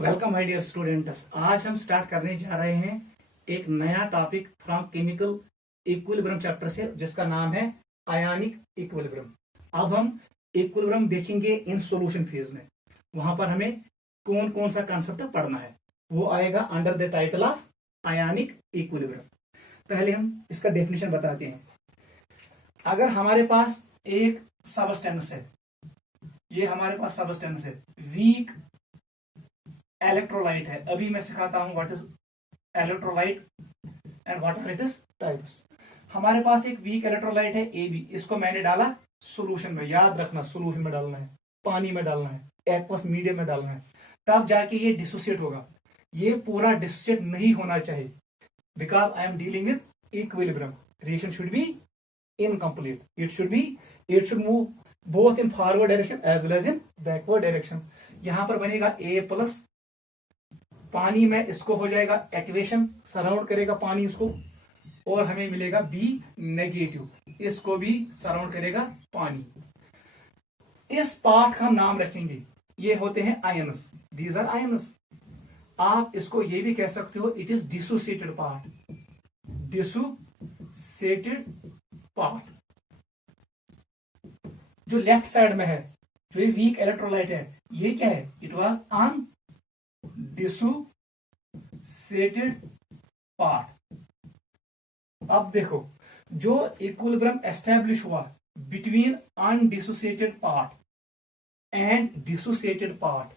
Welcome my dear students. आज हम start करने जा रहे हैं एक नया topic from chemical equilibrium chapter से, जिसका नाम है आयनिक इक्विलिब्रियम। अब हम इक्विलिब्रियम देखेंगे इन सॉल्यूशन फेज में। वहां पर हमें कौन कौन सा कॉन्सेप्ट पढ़ना है वो आएगा under the title of ionic equilibrium. पहले हम इसका डेफिनेशन बताते हैं। अगर हमारे पास एक सबस्टेंस है, ये हमारे पास सबस्टेंस है, वीक इलेक्ट्रोलाइट है। अभी मैं सिखाता हूं what is electrolyte and what are it is types. हमारे पास एक वीक इलेक्ट्रोलाइट है AB, इसको मैंने डाला सॉल्यूशन में। याद रखना, सॉल्यूशन में डालना है, पानी में डालना है, एक्वस मीडियम में डालना है, तब जाके ये डिसोसिएट होगा। ये पूरा डिसोसिएट नहीं होना चाहिए, because I am dealing with equilibrium. Reaction should be incomplete, it should move both in forward direction as well as in backward direction. यहां पर बनेगा A+, पानी में इसको हो जाएगा एक्वेशन, सराउंड करेगा पानी इसको, और हमें मिलेगा B-, इसको भी सराउंड करेगा पानी। इस पार्ट का हम नाम रखेंगे, ये होते हैं आयन्स, दीज आर आयन्स। आप इसको ये भी कह सकते हो, it is dissociated part, dissociated part. जो लेफ्ट साइड में है, जो ये वीक इलेक्ट्रोलाइट है, ये क्या है? It was undissociated part. अब देखो, जो इक्विलिब्रियम एस्टैब्लिश हुआ between undissociated part and dissociated part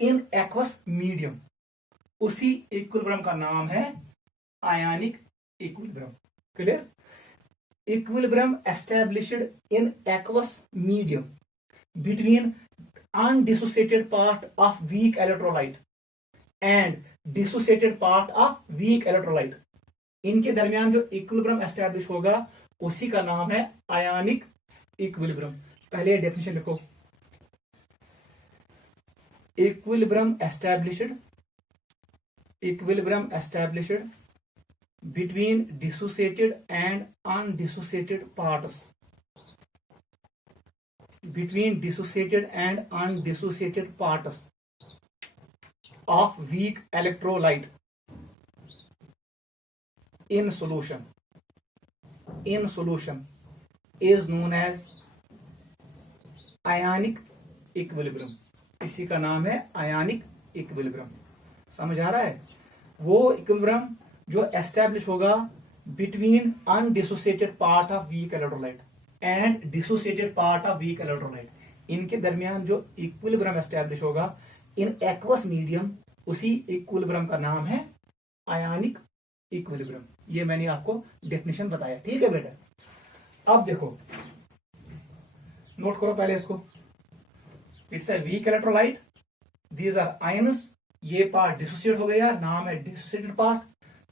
in aqueous medium, उसी इक्विलिब्रियम का नाम है ionic equilibrium. Clear? Equilibrium established in aqueous medium between undissociated part of weak electrolyte and dissociated part of weak electrolyte, इनके दरमियान जो equilibrium establish होगा उसी का नाम है आयनिक इक्विलिब्रियम। पहले डेफिनेशन लिखो। Equilibrium established between dissociated and undissociated parts, between dissociated and undissociated parts of weak electrolyte in solution is known as ionic equilibrium। इसी का नाम है आयनिक इक्विलिब्रियम। समझ आ रहा है? वो इक्विलिब्रियम जो एस्टैब्लिश होगा between undissociated part of weak electrolyte and dissociated part of weak electrolyte, इनके दरमियान जो इक्विलिब्रियम एस्टैब्लिश होगा इन एक्वस मीडियम, उसी इक्विलिब्रियम का नाम है आयनिक इक्विलिब्रियम। ये मैंने आपको डेफिनेशन बताया। ठीक है बेटा? अब देखो, नोट करो पहले इसको। It's a weak electrolyte, these are ions. ये पार्ट डिसोसिएट हो गया, नाम है डिसोसिएटेड पार्ट।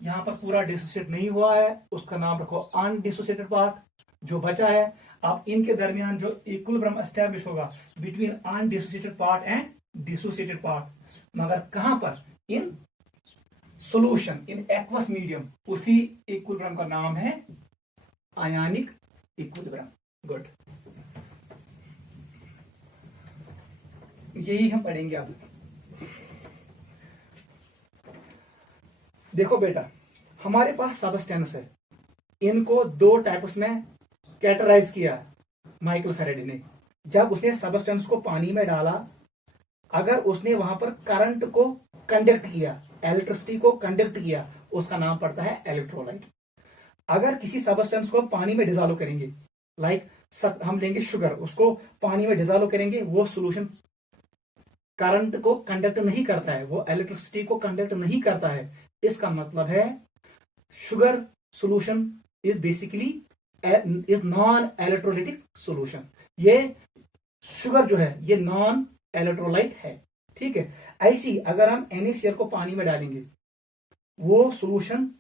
यहां पर पूरा डिसोसिएट नहीं हुआ है, उसका नाम रखो अनडिसोसिएटेड पार्ट। जो बचा है, अब इनके दरमियान जो इक्विलिब्रियम एस्टैब्लिश होगा between undissociated part and dissociated part, मगर कहां पर? In solution, in aqueous medium, उसी इक्विलिब्रियम का नाम है आयनिक इक्विलिब्रियम। गुड, यही हम पढ़ेंगे अब। देखो बेटा, हमारे पास सबस्टेंस है, इनको दो टाइप्स में कैटेगराइज किया माइकल फैराडे ने। जब उसने सबस्टेंस को पानी में डाला, अगर उसने वहां पर करंट को कंडक्ट किया, इलेक्ट्रिसिटी को कंडक्ट किया, उसका नाम पड़ता है इलेक्ट्रोलाइट। अगर किसी सबस्टेंस को पानी में डिसॉल्व करेंगे, लाइक हम लेंगे शुगर, उसको पानी में डिसॉल्व करेंगे, वो सॉल्यूशन करंट को कंडक्ट नहीं करता है, वो इलेक्ट्रिसिटी को कंडक्ट नहीं करता है। इसका मतलब है sugar solution is basically is non electrolytic solution. ये शुगर जो है ये नॉन इलेक्ट्रोलाइट है। ठीक है? ऐसी अगर हम NaCl को पानी में डालेंगे, वो सॉल्यूशन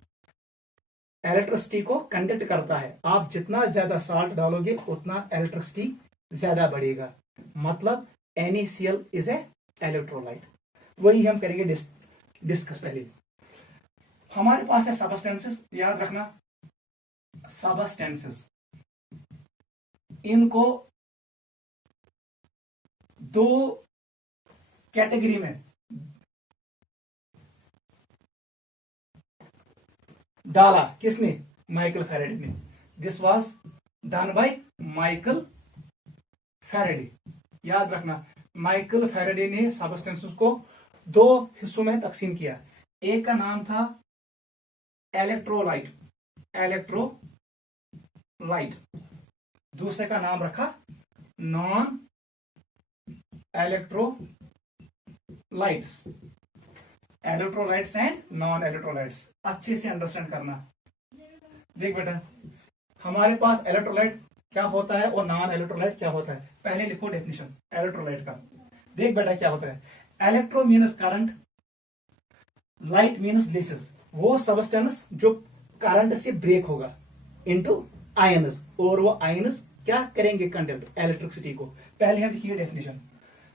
इलेक्ट्रिसिटी को कंडक्ट करता है। आप जितना ज्यादा साल्ट डालोगे उतना इलेक्ट्रिसिटी ज्यादा बढ़ेगा, मतलब NaCl इज ए इलेक्ट्रोलाइट। वही हम करेंगे डिस्कस। पहले हमारे पास है सबस्टेंसेस, याद रखना सबस्टेंसेस, इनको दो कैटेगरी में डाला किसने? माइकल फैराडे ने। This was done by Michael Faraday. याद रखना, माइकल फैराडे ने सबस्टेंसेस को दो हिस्सों में तकसीम किया। एक का नाम था इलेक्ट्रोलाइट, इलेक्ट्रोलाइट। दूसरे का नाम रखा non electrolytes, electrolytes and non electrolytes. अच्छे से अंडरस्टैंड करना। देख बेटा, हमारे पास इलेक्ट्रोलाइट क्या होता है और नॉन इलेक्ट्रोलाइट क्या होता है। पहले लिखो डेफिनेशन इलेक्ट्रोलाइट का। देख बेटा क्या होता है। Electro means current, light means laces, वो सबस्टेंस जो करंट से ब्रेक होगा इनटू आयन्स, और वो आयन्स क्या करेंगे? कंडक्ट इलेक्ट्रिसिटी को। पहले हम लिखिए definition.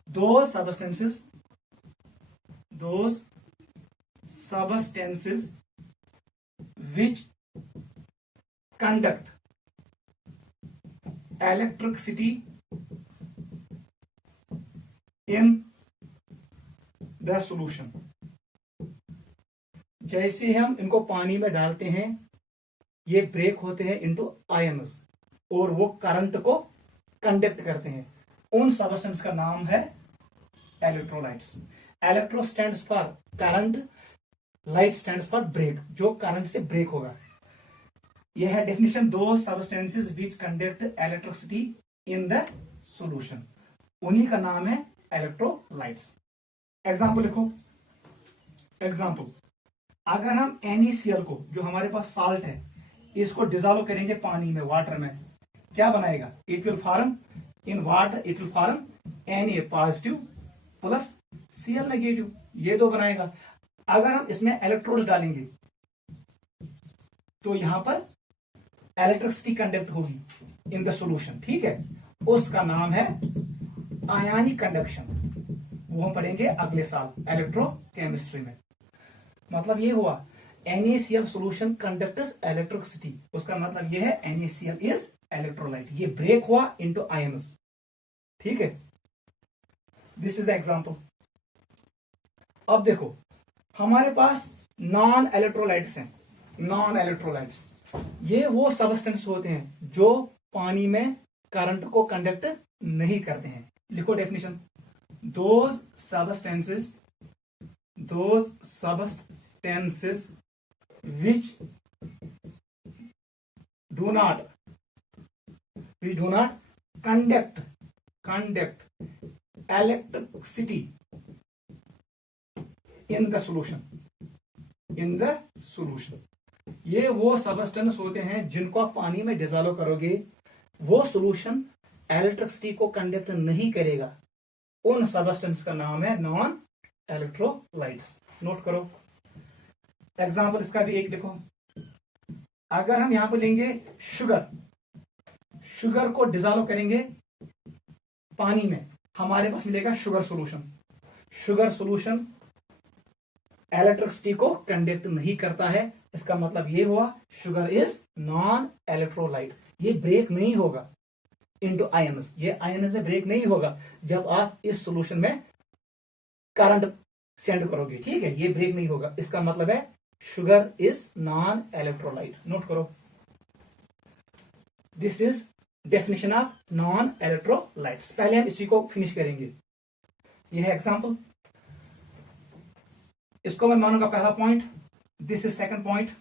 Those substances which conduct electricity in the solution। जैसे हम इनको पानी में डालते हैं, ये ब्रेक होते हैं इनटू आयन्स और वो करंट को कंडक्ट करते हैं। उन सबस्टेंस का नाम है electrolytes. Electro stands for current, light stands for break, जो करंट से ब्रेक होगा। यह है definition. Those substances which conduct electricity in the solution, उन्हीं का नाम है इलेक्ट्रोलाइट्स। एग्जांपल लिखो। एग्जांपल, अगर हम NaCl को, जो हमारे पास साल्ट है, इसको डिजोल्व करेंगे पानी में, वाटर में, क्या बनाएगा? It will form in water, it will form Na positive plus Cl negative, ये दो बनाएगा। अगर हम इसमें इलेक्ट्रोड डालेंगे तो यहां पर इलेक्ट्रिसिटी कंडक्ट होगी इन द सॉल्यूशन, ठीक है। उसका नाम है आयनिक कंडक्शन। वो हम पढ़ेंगे अगले साल इलेक्ट्रोकेमिस्ट्री में। मतलब ये हुआ NaCl सॉल्यूशन कंडक्ट्स इलेक्ट्रिसिटी, उसका मतलब ये है NaCl इज इलेक्ट्रोलाइट। ये ब्रेक हुआ इनटू आयन्स, ठीक है। This is the example. अब देखो, हमारे पास नॉन इलेक्ट्रोलाइट्स हैं। नॉन इलेक्ट्रोलाइट्स ये वो सबस्टेंस होते हैं जो पानी में करंट को कंडक्ट नहीं करते हैं। लिखो definition. Those substances which do not conduct electricity in the solution। ये वो सबस्टेंस होते हैं जिनको आप पानी में डिसॉल्व करोगे, वो सॉल्यूशन इलेक्ट्रिसिटी को कंडक्ट नहीं करेगा। उन सबस्टेंस का नाम है नॉन इलेक्ट्रोलाइट्स। नोट करो। एग्जांपल इसका भी एक लिखो। अगर हम यहां पर लेंगे शुगर को डिसॉल्व करेंगे पानी में, हमारे पास मिलेगा शुगर सॉल्यूशन इलेक्ट्रिसिटी को कंडक्ट नहीं करता है। इसका मतलब ये हुआ शुगर इज नॉन इलेक्ट्रोलाइट। ये ब्रेक नहीं होगा इनटू आयन्स, ये आयन्स में ब्रेक नहीं होगा जब आप इस सॉल्यूशन में करंट सेंड करोगे, ठीक है। ये ब्रेक नहीं होगा। इसका मतलब है sugar is non electrolyte. Note करो। This is definition of non electrolytes. पहले हम इसी को फिनिश करेंगे। यह है एग्जांपल। इसको मैं मानूंगा पहला point, this is second point.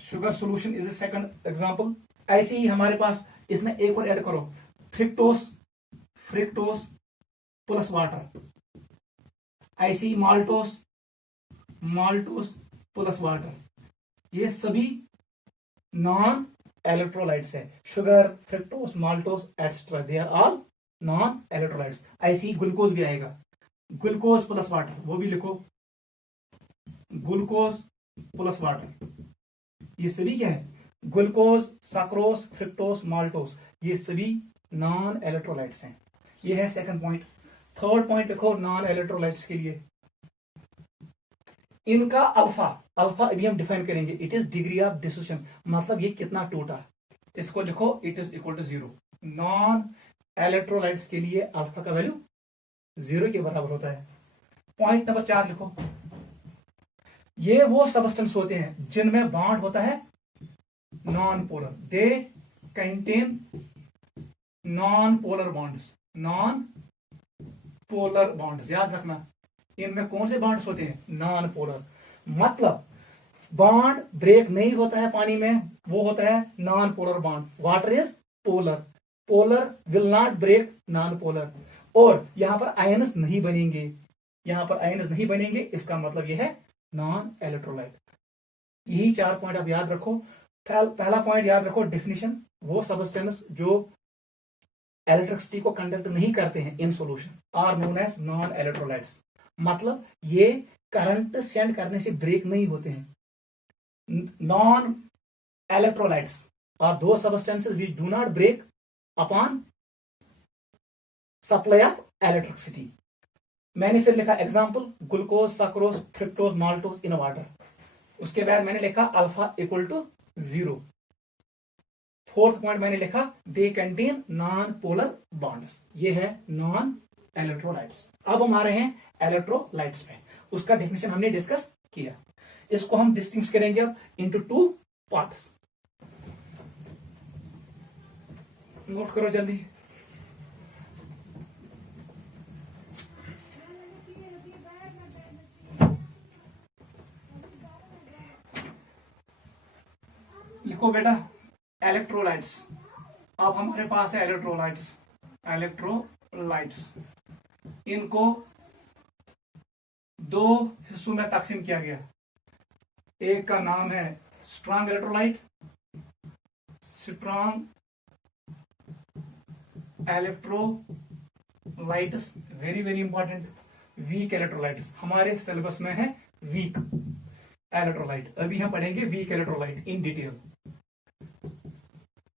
Sugar solution is a second example. ऐसे ही हमारे पास इसमें एक और ऐड करो, फ्रिक्टोस प्लस वाटर। ऐसे ही माल्टोस प्लस वाटर। ये सभी नॉन इलेक्ट्रोलाइट्स है। Sugar, fructose, maltose etcetera, they are all non electrolytes. ऐसे ही ग्लूकोज भी आएगा, ग्लूकोज प्लस वाटर, वो भी लिखो, ग्लूकोज प्लस वाटर। ये सभी क्या है? ग्लूकोज, सक्रोज, फ्रिक्टोस, माल्टोस, ये सभी नॉन इलेक्ट्रोलाइट्स हैं। ये है सेकंड पॉइंट। थर्ड पॉइंट लिखो नॉन इलेक्ट्रोलाइट्स के लिए। इनका अल्फा अभी हम डिफाइन करेंगे। It is degree of dissociation, मतलब ये कितना टूटा। इसको लिखो, it is equal to 0। Non electrolytes के लिए अल्फा का वैल्यू 0 के बराबर होता है। पॉइंट नंबर 4 लिखो। ये वो सबस्टेंस होते हैं जिनमें बॉन्ड होता है non polar, they contain non polar bonds, non polar bonds. याद रखना, इनमें कौन से बॉन्ड्स होते हैं? Non polar. मतलब बॉन्ड ब्रेक नहीं होता है पानी में, वो होता है non polar bond. Water is polar, polar will not break non polar. और यहां पर आयन्स नहीं बनेंगे, यहां पर आयन्स नहीं बनेंगे, इसका मतलब यह है नॉन इलेक्ट्रोलाइट। यही 4 पॉइंट आप याद रखो। पहला पॉइंट याद रखो, डेफिनेशन, वो सबस्टेंस जो इलेक्ट्रिसिटी को कंडक्ट नहीं करते हैं in solution are known as non electrolytes. मतलब ये करंट सेंड करने से ब्रेक नहीं होते हैं। Non electrolytes are those substances which do not break upon supply of electricity. मैंने फिर लिखा example, glucose, sucrose, fructose, maltose in water. उसके बाद मैंने लिखा alpha equal to 0। Fourth point मैंने लिखा they contain non polar bonds. ये है नॉन इलेक्ट्रोलाइट्स। अब हम आ रहे हैं इलेक्ट्रोलाइट्स पे, उसका डेफिनेशन हमने डिस्कस किया। इसको हम डिस्टिंग्विश करेंगे अब इनटू 2 पार्ट्स। नोट करो जल्दी। लिखो बेटा इलेक्ट्रोलाइट्स। अब हमारे पास है इलेक्ट्रोलाइट्स। इलेक्ट्रोलाइट्स इनको 2 हिस्सों में तकसीम किया गया। एक का नाम है strong electrolyte, strong electrolytes, very very important. Weak electrolytes हमारे सिलेबस में है वीक इलेक्ट्रोलाइट। अभी हम पढ़ेंगे वीक इलेक्ट्रोलाइट इन डिटेल।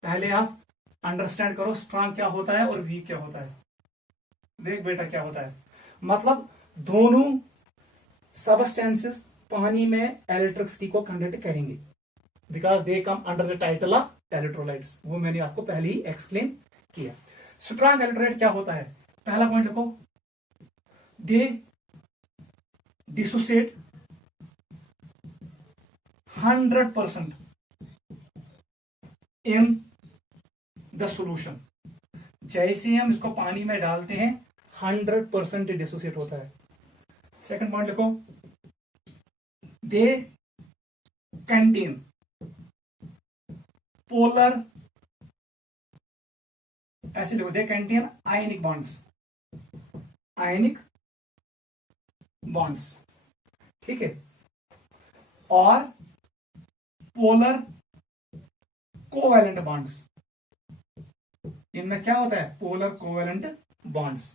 पहले आप अंडरस्टैंड करो स्ट्रॉन्ग क्या होता है और वीक क्या होता है। देख बेटा क्या होता है, मतलब दोनों सबस्टेंसेस पानी में इलेक्ट्रिसिटी को कंडक्ट करेंगे because they come under the title of electrolytes. वो मैंने आपको पहले ही एक्सप्लेन किया। स्ट्रॉन्ग इलेक्ट्रोलाइट क्या होता है? पहला पॉइंट लिखो, they dissociate 100% in the solution. जैसे हम इसको पानी में डालते हैं 100% डिसोसिएट होता है। सेकंड पॉइंट लिखो, दे कंटेन पोलर, ऐसे लिखो, they contain ionic bonds, ionic bonds, ठीक है, और पोलर कोवैलेंट बॉन्ड्स। इनमें क्या होता है? Polar covalent bonds.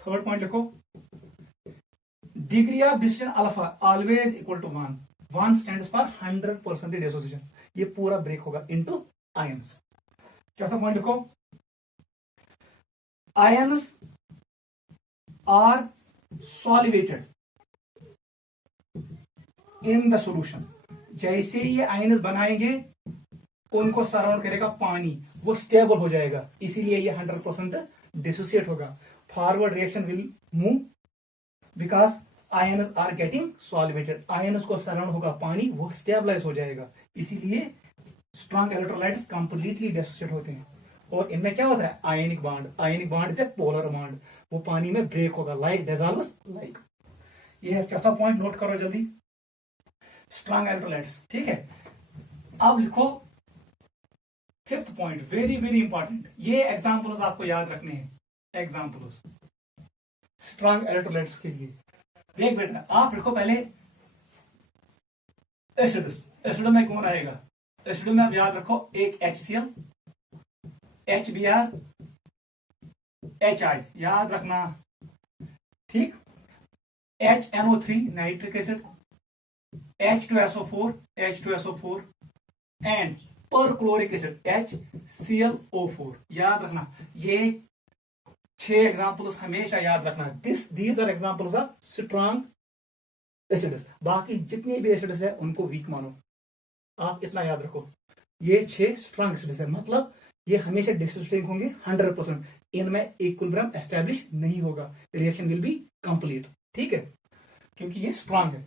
Third point लिखो, degree of dissociation alpha always equal to 1। 1 stands for 100% dissociation. ये पूरा ब्रेक होगा इनटू आयंस। चौथा पॉइंट लिखो, ions are solvated in the solution. जैसे ये आयंस बनाएंगे उनको सराउंड करेगा पानी, वो स्टेबल हो जाएगा, इसीलिए ये 100% डिसोसिएट होगा। Forward reaction will move because ions are getting solvated. Ions को सराउंड होगा पानी, वो स्टेबलाइज हो जाएगा, इसीलिए स्ट्रॉन्ग इलेक्ट्रोलाइट्स कंप्लीटली डिसोसिएट होते हैं। और इनमें क्या होता है? Ionic bond. Ionic bond is a polar bond, वो पानी में ब्रेक होगा, लाइक डिसॉल्व्स लाइक। ये है चौथा पॉइंट, नोट करो जल्दी, स्ट्रॉन्ग इलेक्ट्रोलाइट्स, ठीक है। अब लिखो fifth point, very very important. ये एग्जांपल्स आपको याद रखने हैं, एग्जांपल्स स्ट्रॉन्ग इलेक्ट्रोलाइट्स के लिए। देख बेटा, आप लिखो पहले एसिड्स। एसिड में कौन आएगा? एसिड में आप याद रखो, एक HCl, HBr, HI, याद रखना, ठीक। HNO3 nitric acid, H2SO4, H2SO4 and perchloric acid HClO4। याद रखना, ये 6 एग्जांपल्स हमेशा याद रखना। These are examples of strong acids. बाकी जितने भी एसिड्स है उनको वीक मानो, आप इतना याद रखो। ये 6 स्ट्रॉन्ग एसिड्स है, मतलब ये हमेशा डिसोसिएटिंग होंगे 100%। इनमें इक्विलिब्रियम एस्टैब्लिश नहीं होगा, रिएक्शन विल बी कंप्लीट, ठीक है। क्योंकि ये स्ट्रांग है।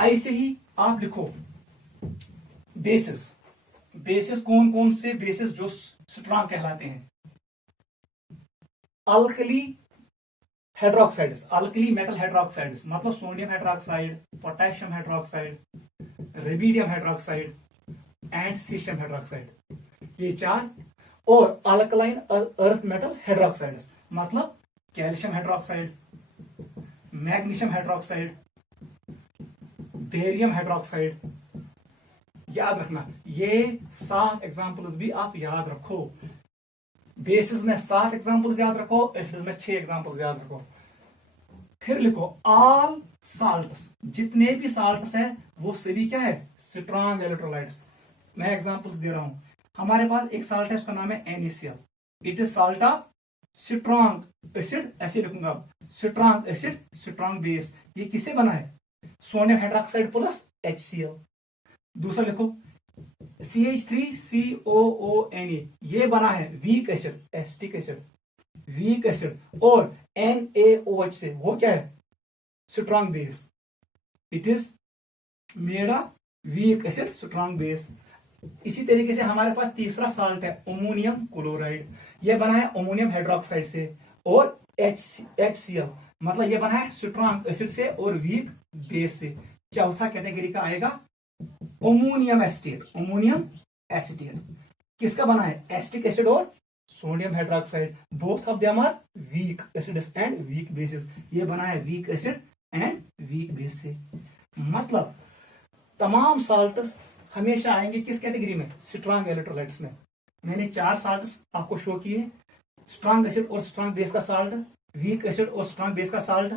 ऐसे ही आप लिखो बेसिस। बेसिस कौन कौन से बेसिस जो स्ट्रांग कहलाते हैं? Alkali hydroxides, alkali metal hydroxides मतलब sodium hydroxide, potassium hydroxide, rubidium hydroxide and caesium hydroxide, ये 4। और अल्कलाइन अर्थ मेटल हाइड्रोक्साइड्स मतलब calcium hydroxide, magnesium hydroxide, barium hydroxide. याद रखना, ये 7 एग्जांपल्स भी आप याद रखो। बेसिस में 7 एग्जांपल्स याद रखो, एसिड्स में 6 एग्जांपल्स याद रखो। फिर लिखो ऑल साल्ट्स, जितने भी साल्ट्स है वो सभी क्या है? Strong electrolytes. मैं एग्जांपल्स दे रहा हूं। हमारे पास एक साल्ट है, उसका नाम है NaCl। It is salt of strong acid, ऐसे लिखूंगा, स्ट्रांग एसिड स्ट्रांग बेस। ये किससे बना है? Sodium hydroxide plus HCl। दूसरा लिखो CH3COONA, ये बना है weak acid, acetic acid, week acid. और NaOH से, वो क्या है? Strong base. It is made of weak acid strong base. इसी तरीके से हमारे पास तीसरा साल्ट है अमोनियम क्लोराइड, यह बना है अमोनियम हाइड्रोक्साइड से और HCl, मतलब यह बना है स्ट्रांग एसिड से और वीक बेस से। चौथा कैटेगरी का आएगा अमोनियम एसिटेट, अमोनियम एसिटेट किसका बना है? एसिटिक एसिड और sodium hydroxide, both of them are weak acids and weak bases. ये बना है weak acid and weak base से। मतलब तमाम साल्ट्स हमेशा आएंगे किस कैटेगरी में? स्ट्रांग इलेक्ट्रोलाइट्स में। मैंने 4 साल्ट्स आपको शो किए, स्ट्रांग एसिड और स्ट्रांग बेस का साल्ट, वीक एसिड और स्ट्रांग बेस का salt,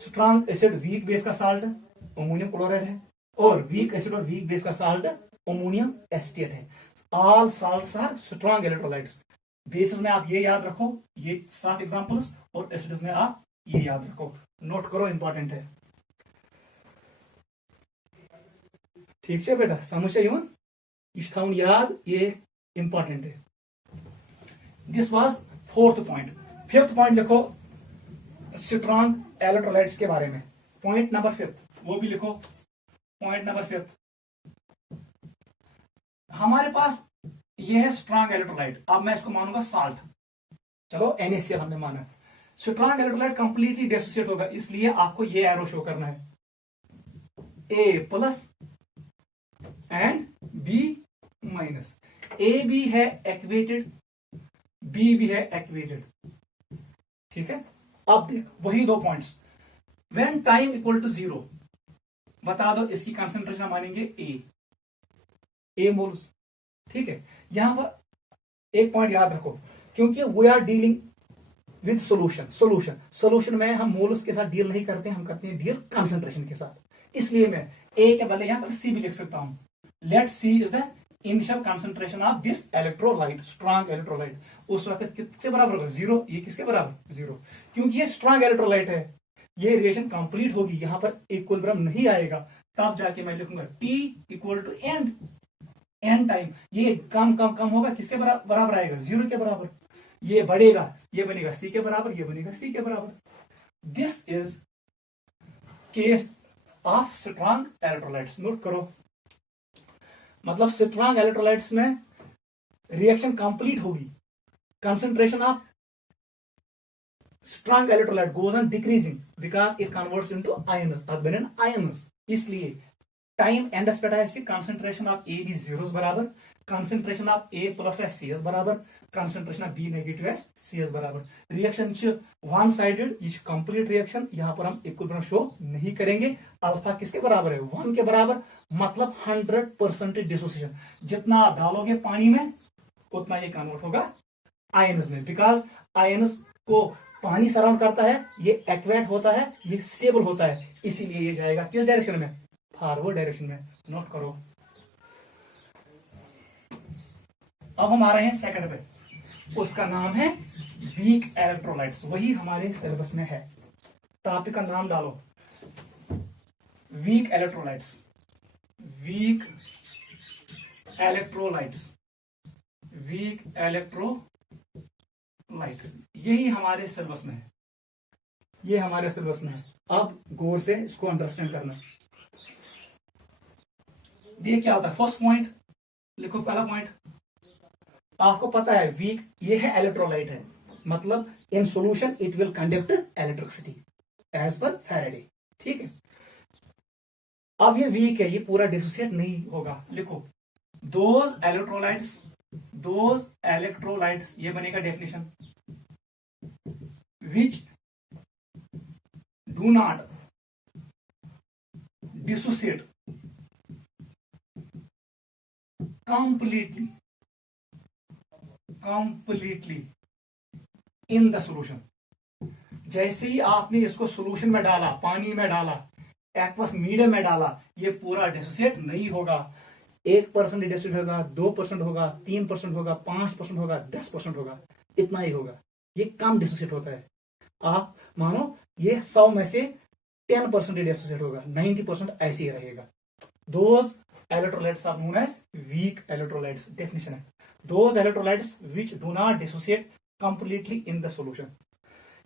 strong acid weak base का साल्ट अमोनियम क्लोराइड है, और वीक एसिड और वीक बेस का साल्ट अमोनियम एसिटेट है। All salts are strong electrolytes. Bases में आप ये याद रखो, ये 7 एग्जांपल्स, और एसिड्स में आप ये याद रखो, नोट करो, इंपॉर्टेंट है। ठीक है बेटा, समझ यह थवन याद, ये इंपॉर्टेंट है। This was 4th point. 5th point लिखो स्ट्रांग इलेक्ट्रोलाइट्स के बारे में। पॉइंट नंबर 5 वो भी लिखो। पॉइंट नंबर 5 हमारे पास ये है स्ट्रांग इलेक्ट्रोलाइट। अब मैं इसको मानूंगा साल्ट। चलो NaCl हमने माना। स्ट्रांग इलेक्ट्रोलाइट कंप्लीटली डिसोसिएट होगा, इसलिए आपको ये एरो शो करना है, A+ एंड B-। A भी है एक्वेटेड, B भी है एक्वेटेड। ठीक है। अब देख वही 2 points. When time equal to 0 बता दो इसकी कंसंट्रेशन मानेंगे A मोल्स। ठीक है। यहां पर एक पॉइंट याद रखो, क्योंकि we are dealing with solution में हम मोल्स के साथ डील नहीं करते, हम करते हैं डील कंसंट्रेशन के साथ। इसलिए मैं A के बदले यहां पर C भी लिख सकता हूं। Let C is the initial concentration of this electrolyte, strong electrolyte. उस वक्त किसके बराबर होगा? 0। ये किसके बराबर? 0, क्योंकि ये स्ट्रांग इलेक्ट्रोलाइट है। ये रिएक्शन कंप्लीट होगी, यहां पर इक्विलिब्रियम नहीं आएगा, तब जाके मैं लिखूंगा T equal to end time. ये कम कम कम होगा, किसके बराबर आएगा? 0 के बराबर। ये बढ़ेगा, ये बनेगा C के बराबर, ये बनेगा C के बराबर। This is case of strong electrolytes. Note करो, मतलब स्ट्रांग इलेक्ट्रोलाइट्स में रिएक्शन कंप्लीट होगी, concentration of strong electrolyte goes on decreasing because it converts into ions, urban ions. इसलिए टाइम एंडस पे है, कंसंट्रेशन ऑफ A भी 0 बराबर, कंसंट्रेशन ऑफ A+ है CS बराबर, कंसंट्रेशन ऑफ B नेगेटिव है CS बराबर। रिएक्शन वन साइडेड, ये कंप्लीट रिएक्शन, यहां पर हम इक्विलिब्रियम शो नहीं करेंगे। अल्फा किसके बराबर है? 1 के बराबर, मतलब 100% डिसोसिएशन। जितना आप डालोगे पानी में उतना ये कन्वर्ट होगा आयन्स में, बिकॉज आयन्स को पानी सराउंड करता है, ये एक्वेट होता है, ये स्टेबल होता है, इसीलिए ये जाएगा किस डायरेक्शन में? फॉरवर्ड डायरेक्शन में। नोट करो। अब हम आ रहे हैं सेकंड पे, उसका नाम है वीक इलेक्ट्रोलाइट्स। वही हमारे सिलेबस में है। टॉपिक का नाम डालो weak electrolytes, weak electrolytes, week electrolytes, यही हमारे सिलेबस में है। ये हमारे सिलेबस में है, आप गौर से इसको अंडरस्टैंड करना। ये क्या होता है, फर्स्ट पॉइंट लिखो, पहला पॉइंट आपको पता है वीक, ये है इलेक्ट्रोलाइट है, मतलब in solution it will conduct electricity as per Faraday, ठीक है। अब ये वीक है, ये पूरा डिसोसिएट नहीं होगा, लिखो दोज इलेक्ट्रोलाइट्स, ये बनेगा definition, which do not dissociate completely in the solution। जैसे ही आपने इसको सॉल्यूशन में डाला, पानी में डाला, एक्वस मीडियम में डाला, ये पूरा डिसोसिएट नहीं होगा। 1% डिसोसिएट होगा, 2% होगा, 3% होगा, 5% होगा, 10% होगा, इतना ही होगा। ये कम डिसोसिएट होता है। आप मानो ये 100 में से 10% डिसोसिएट होगा, 90% ऐसे ही रहेगा। Those electrolytes are known as weak electrolytes, definition है, those electrolytes which do not dissociate completely in the solution।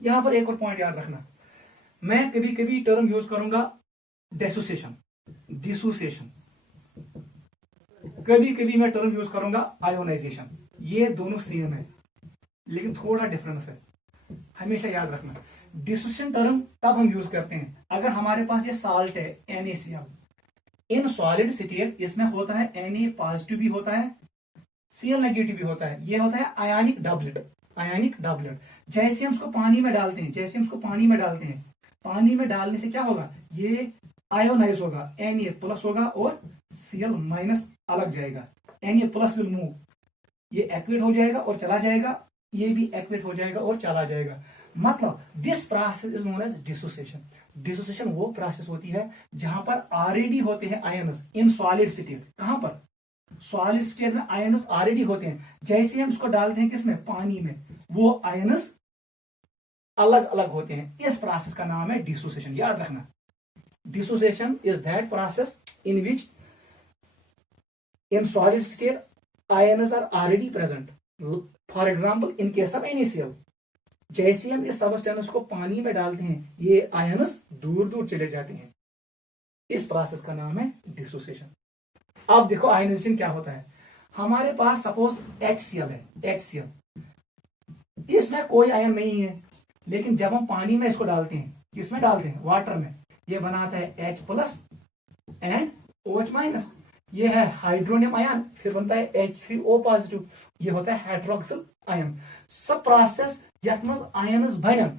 यहां पर एक और पॉइंट याद रखना, मैं कभी कभी टर्म यूज करूंगा डिसोसिएशन, कभी कभी मैं टर्म यूज करूंगा आयोनाइजेशन। ये दोनों सेम है लेकिन थोड़ा डिफरेंस है, हमेशा याद रखना। डिसोसिएशन टर्म तब हम यूज करते हैं अगर हमारे पास ये साल्ट है NaCl, इन सॉलिड स्टेट इसमें होता है Na पॉजिटिव भी होता है, Cl नेगेटिव भी होता है, ये होता है आयनिक डबलेट। जैसे हम उसको पानी में डालते हैं, पानी में डालने से क्या होगा, ये आयोनाइज होगा, Na प्लस होगा और Cl माइनस अलग जाएगा, Na प्लस विल मूव, ये एक्टिवेट हो जाएगा और चला जाएगा, ये भी एक्टिवेट हो जाएगा और चला जाएगा। मतलब this process is known as dissociation. Dissociation वो प्रोसेस होती है जहां पर ऑलरेडी होते हैं आयन्स इन सॉलिड स्टेट। कहां पर, सॉलिड स्टेट में आयन्स ऑलरेडी होते हैं, जैसे हम इसको डालते हैं किसमें, पानी में, वो आयन्स अलग अलग होते हैं। इस प्रोसेस का नाम है डिसोसिएशन, याद रखना। Dissociation is that process in which in solid state ions are already present. For example in case of NaCl, जैसे हम इस सबस्टेंस को पानी में डालते हैं, ये आयन्स दूर दूर चले जाते हैं। इस प्रोसेस का नाम है डिसोसिएशन। अब देखो आयनाइजेशन क्या होता है। हमारे पास सपोज HCl है, HCl, इसमें कोई आयन नहीं है, लेकिन जब हम पानी में इसको डालते हैं, किसमें डालते हैं, वाटर में, ये बनाता है H plus and OH minus, ये है हाइड्रोनियम आयन, फिर बनता है H3O पॉजिटिव, ये होता है हाइड्रोक्सिल आयन। सब प्रोसेस यथ मज आयन्स बनन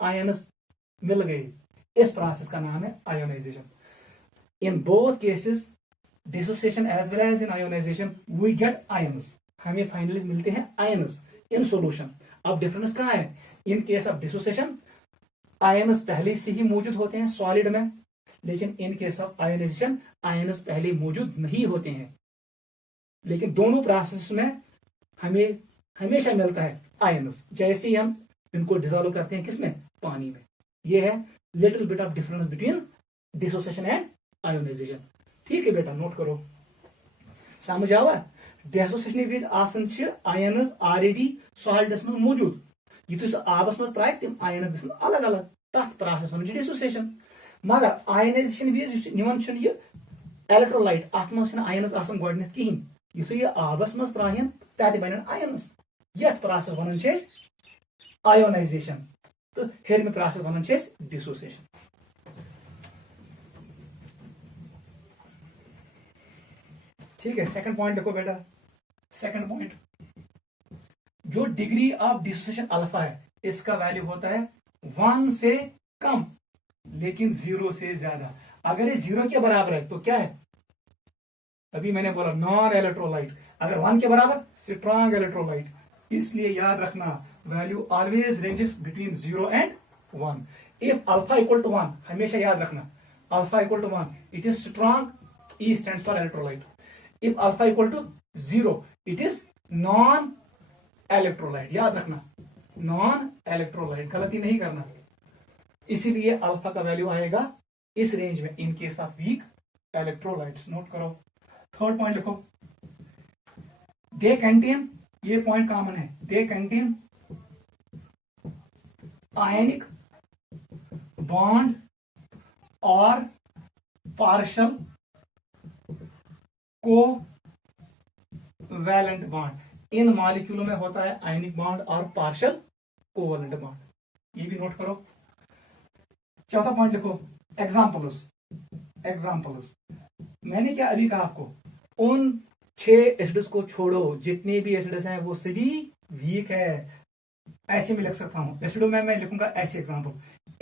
आयन्स मिल गए। इस प्रोसेस का नाम है ionisation. In both cases, dissociation as well as in ionisation, we get ions, हमें फाइनली मिलते हैं आयन्स इन सॉल्यूशन। अब डिफरेंस कहाँ है, in case of dissociation ions पहले से ही मौजूद होते हैं सॉलिड में, लेकिन in case of ionisation ions पहले मौजूद नहीं होते हैं, लेकिन दोनों प्रोसेस में हमें हमेशा मिलता है आयन्स, जैसे ही हम इनको डिसॉल्व करते हैं किसमें, पानी में। यह है little bit of difference between dissociation and ionization. ठीक है बेटा, नोट करो, समझ आवा। डिसोसिएशन विज आसन आयन्स ऑलरेडी सॉलिडस में मौजूद, युत आबस मज त्राय तिम आयन्स गन अलग अलग, तथ प्रोसेस वन डिसोसिएशन। मगर आयनाइजेशन विज निवन इलेक्ट्रोलाइट, अत मज आयन्स आसन गोडनेथ कहीं, युत यह आबस मज त्राहन तत बन आयन्स, यथ प्रोसेस वन आयोनाइजेशन, तो हेरमि प्रोसेस वन डिसोसिएशन। ठीक है, सेकंड पॉइंट देखो बेटा। सेकंड पॉइंट, जो डिग्री ऑफ डिसोसिएशन अल्फा है, इसका वैल्यू होता है 1 से कम लेकिन 0 से ज्यादा। अगर ये 0 के बराबर है तो क्या है, अभी मैंने बोला नॉन इलेक्ट्रोलाइट, अगर 1 के बराबर स्ट्रॉन्ग इलेक्ट्रोलाइट। इसलिए याद रखना, value always ranges between 0 and 1। If alpha equal to 1, हमेशा याद रखना, alpha equal to 1 it is strong, E stands for electrolyte. If alpha equal to 0 it is non electrolyte, याद रखना, नॉन इलेक्ट्रोलाइट, गलती नहीं करना। इसीलिए अल्फा का वैल्यू आएगा इस रेंज में इन case of weak electrolytes. Note करो। थर्ड पॉइंट लिखो, दे कंटेन, ये पॉइंट कॉमन है, दे कंटेन आयनिक बॉन्ड और पार्शल कोवैलेंट बॉन्ड। इन मॉलिक्यूलों में होता है आयनिक बॉन्ड और पार्शल कोवैलेंट बॉन्ड, ये भी नोट करो। चौथा पॉइंट लिखो, एग्जाम्पल्स। एग्जाम्पल्स मैंने क्या अभी कहा आपको, उन 6 एसिड्स को छोड़ो, जितने भी एसिड्स हैं वो सभी वीक है। ऐसे में लिख सकता हूं, एसिडो में मैं लिखूंगा ऐसे एग्जांपल,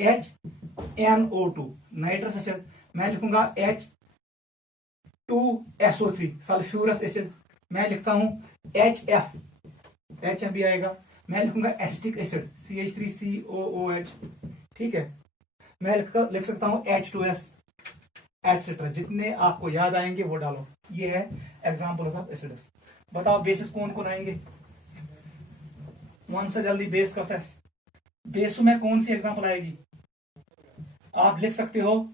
HNO2 नाइट्रस एसिड, मैं लिखूंगा H2SO3 सल्फ्यूरस एसिड, मैं लिखता हूं HF भी आएगा, मैं लिखूंगा एसिटिक एसिड CH3COOH, ठीक है। मैं लिख सकता हूं H2S एटसेट्रा, जितने आपको याद आएंगे वो डालो। ये है एग्जांपल्स ऑफ एसिड्स। बताओ बेसिस कौन कौन आएंगे, कौन सा जल्दी बेस का सेस, बेसों में कौन सी एग्जांपल आएगी? आप लिख सकते हो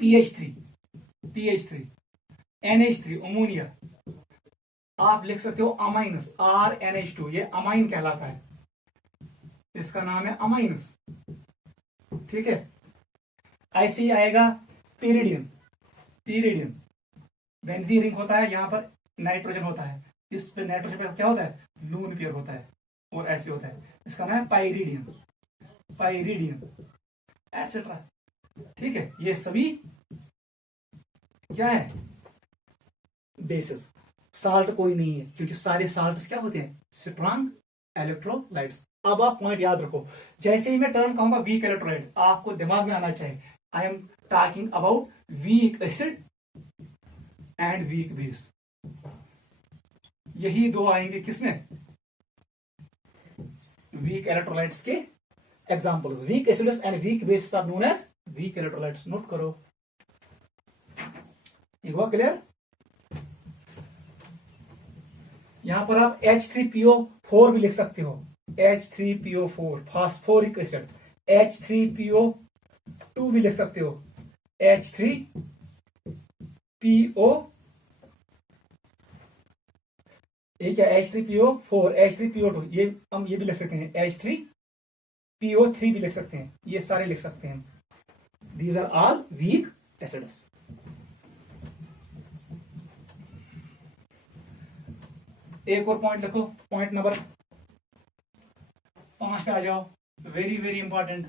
PH3 NH3 अमोनिया, आप लिख सकते हो अमाइनस RNH2, ये अमाइन कहलाता है, इसका नाम है अमाइनस, ठीक है। ऐसे ही आएगा पीरिडियम बेंजीन रिंग होता है, यहां पर नाइट्रोजन होता है, इस पे नाइट्रोजन पे क्या होता है, लून पेयर होता है, और ऐसे होता है, इसका नाम है पाइरिडियम एटसेट्रा, ठीक है। ये सभी क्या है, बेसिस। साल्ट कोई नहीं है, क्योंकि सारे साल्ट्स क्या होते हैं, स्ट्रॉन्ग इलेक्ट्रोलाइट्स। अब आप पॉइंट याद रखो, जैसे ही मैं टर्म कहूंगा वीक इलेक्ट्रोलाइट, आपको दिमाग में आना चाहिए I am talking about weak acid and weak base. यही दो आएंगे किसमें, वीक इलेक्ट्रोलाइट्स के examples. Weak acids and weak bases are known as weak electrolytes. Note करो, ये हुआ क्लियर। यहां पर आप H3PO4 भी लिख सकते हो, H3PO4 फास्फोरिक एसिड, H3PO2 भी लिख सकते हो, H3PO, ये क्या H3PO4 H3PO2, ये हम ये भी लिख सकते हैं, H3PO3 भी लिख सकते हैं, ये सारे लिख सकते हैं। These are all weak acids. एक और पॉइंट लिखो, पॉइंट नंबर 5 पे आ जाओ। वेरी वेरी इंपॉर्टेंट,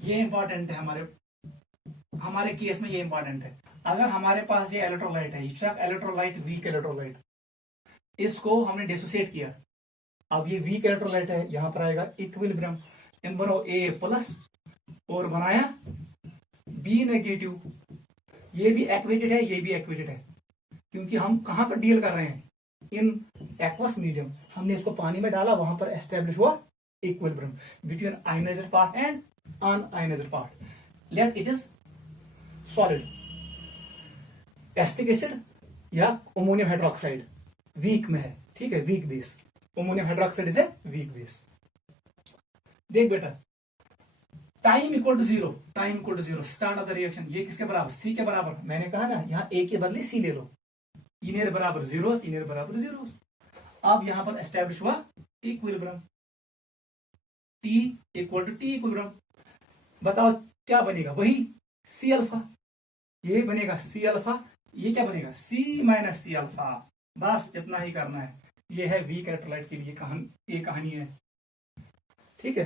ये इंपॉर्टेंट है हमारे केस में, ये इंपॉर्टेंट है। अगर हमारे पास ये इलेक्ट्रोलाइट है, इलेक्ट्रोलाइट वीक इलेक्ट्रोलाइट, इसको हमने डिसोसिएट किया, अब ये वीक इलेक्ट्रोलाइट है, यहां पर आएगा इक्विलिब्रियम, इन दोनों A+ और बनाया B-, ये भी एक्वेटेड है, ये भी एक्वेटेड है, क्योंकि हम कहां पर डील कर रहे हैं, इन एक्वस मीडियम। हमने इसको पानी में डाला, वहां पर एस्टेब्लिश हुआ equilibrium between ionised part and unionised part. Let it is solid, acetic acid या अमोनियम हाइड्रोक्साइड वीक में है, ठीक है, weak base. Ammonium hydroxide is a weak base. देख बेटा, time equal to zero, start of the reaction, ये किसके बराबर, C के बराबर। मैंने कहा ना, यहां A के बदले C ले लो, इनर बराबर जीरोस, इनर बराबर जीरोस। अब यहां पर एस्टेब्लिश हुआ equilibrium, T equal to T equilibrium. बताओ क्या बनेगा, वही C अल्फा, ये बनेगा C अल्फा, ये क्या बनेगा C - C अल्फा। बस इतना ही करना है, ये है वीक इलेक्ट्रोलाइट के लिए कहानी है, ठीक है,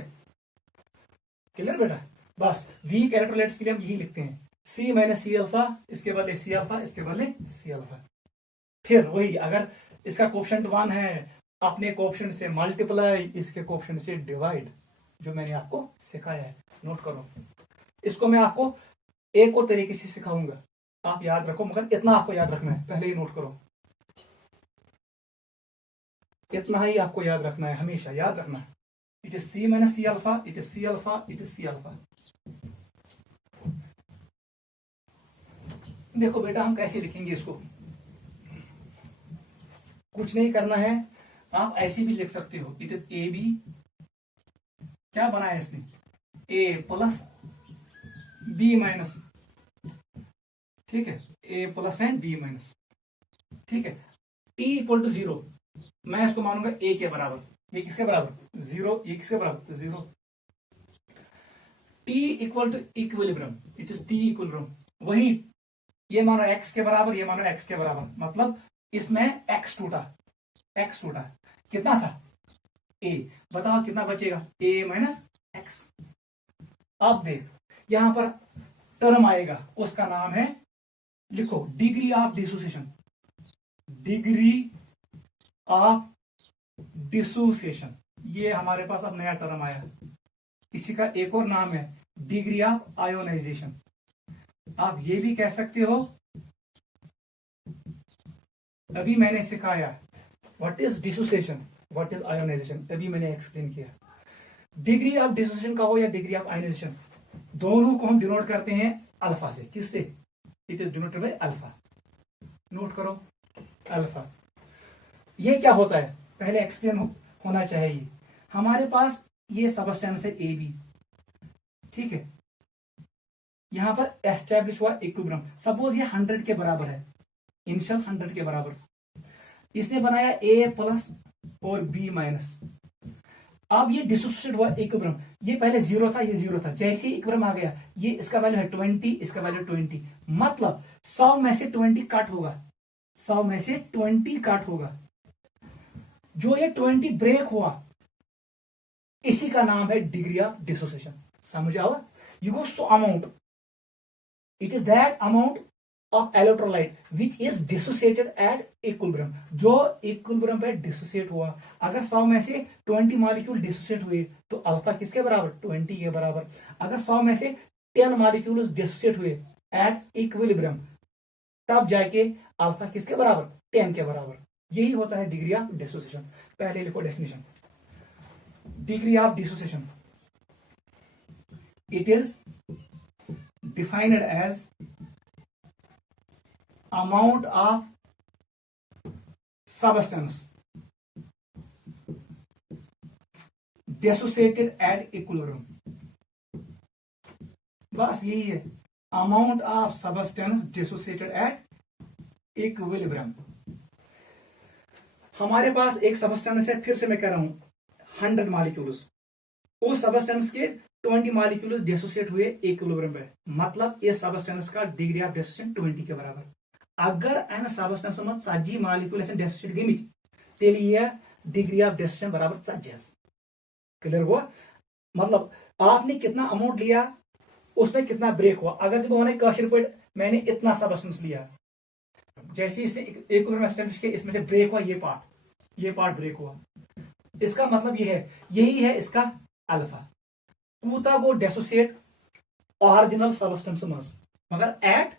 क्लियर बेटा। बस वीक इलेक्ट्रोलाइट्स के लिए हम यही लिखते हैं, C - C अल्फा, इसके बदले C अल्फा, इसके बदले C अल्फा। फिर वही, अगर इसका कोएफिशिएंट 1 है, अपने कोएफिशिएंट से मल्टीप्लाई, इसके कोएफिशिएंट से डिवाइड, जो मैंने आपको सिखाया है। नोट करो, इसको मैं आपको एक और तरीके से सिखाऊंगा, आप याद रखो, मगर इतना आपको याद रखना है, पहले ही नोट करो, इतना ही आपको याद रखना है, हमेशा याद रखना है। It is C - C alpha, it is C alpha, it is C alpha. देखो बेटा, हम कैसे लिखेंगे इसको, कुछ नहीं करना है, आप ऐसे भी लिख सकते हो, इट इज AB, क्या बनाया इसने, A+ B-, ठीक है, A+ एंड B-, ठीक है। T इक्वल टू 0, मैं इसको मानूंगा ए के बराबर, ये किसके बराबर 0, ये किसके बराबर 0। T equal to equilibrium, it is T equilibrium, वही ये मानो एक्स के बराबर, ये मानो एक्स के बराबर, मतलब इसमें एक्स टूटा, एक्स टूटा, कितना था ए, बताओ कितना बचेगा ए माइनस एक्स। अब देख यहां पर टर्म आएगा, उसका नाम है, लिखो degree of dissociation, degree of dissociation, ये हमारे पास अब नया टर्म आया। इसी का एक और नाम है डिग्री ऑफ आयोनाइजेशन। आप ये भी कह सकते हो, अभी मैंने सिखाया what is dissociation, what is ionisation, अभी मैंने एक्सप्लेन किया। डिग्री ऑफ डिसोसिएशन का हो या डिग्री ऑफ आयोनाइजेशन, दोनों को हम डिनोट करते हैं अल्फा से। किससे? It is denoted by alpha, note करो अल्फा। ये क्या होता है पहले एक्सप्लेन होना चाहिए। हमारे पास ये सबस्टेंस है ए बी, ठीक है, यहां पर एस्टैब्लिश हुआ इक्विलिब्रियम, सपोज ये 100 के बराबर है, इनिशियल 100 के बराबर, इसने बनाया ए प्लस और बी माइनस। अब ये डिसोसिएट हुआ इक्विलिब्रियम, ये पहले 0 था, ये 0 था, जैसे ही इक्विलिब्रियम आ गया, ये इसका वैल्यू है 20, इसका वैल्यू 20, मतलब 100 में से 20 कट होगा, 100 में से 20 कट होगा, जो ये 20 ब्रेक हुआ, इसी का नाम है डिग्री ऑफ डिसोसिएशन। समझ आओ, you go so amount, it is that amount of electrolyte which is dissociated at equilibrium, जो इक्विलिब्रियम पे डिसोसिएट हुआ। अगर 100 में से 20 मॉलिक्यूल डिसोसिएट हुए तो अल्फा किसके बराबर 20 के बराबर। अगर 100 में से 10 मॉलिक्यूल डिसोसिएट हुए एट इक्विलिब्रियम, तब जाके अल्फा किसके बराबर 10 के बराबर। यही होता है डिग्री ऑफ डिसोसिएशन। पहले लिखो definition, degree of dissociation, it is defined as amount of substance dissociated at equilibrium। बस यही है, amount of substance dissociated at equilibrium। हमारे पास एक सबस्टेंस है, फिर से मैं कह रहा हूं 100 मॉलिक्यूल्स, उस सबस्टेंस के 20 मॉलिक्यूल्स डिसोसिएट हुए इक्विलिब्रियम पे, मतलब इस सबस्टेंस का डिग्री ऑफ डिसोसिएशन 20 के बराबर। अगर अमे सबस्टेंस मज 40 मॉलिक्यूल डिसोसिएट गमित, तेल यह डिग्री ऑफ डिसोसिएशन बराबर 40। क्लियर हुआ? मतलब आपने कितना अमाउंट लिया, उसमें कितना ब्रेक हुआ। अगर जब उन्होंने काफिर पर मैंने इतना सबस्टेंस लिया, जैसे इसने इक्विलिब्रियम एस्टैब्लिश किया, इसमें से ब्रेक हुआ ये पार्ट ब्रेक हुआ, इसका मतलब ये है, यही है इसका अल्फा। कूता गो डेसोसिएट ओरिजिनल सबस्टेंस मज, मगर एट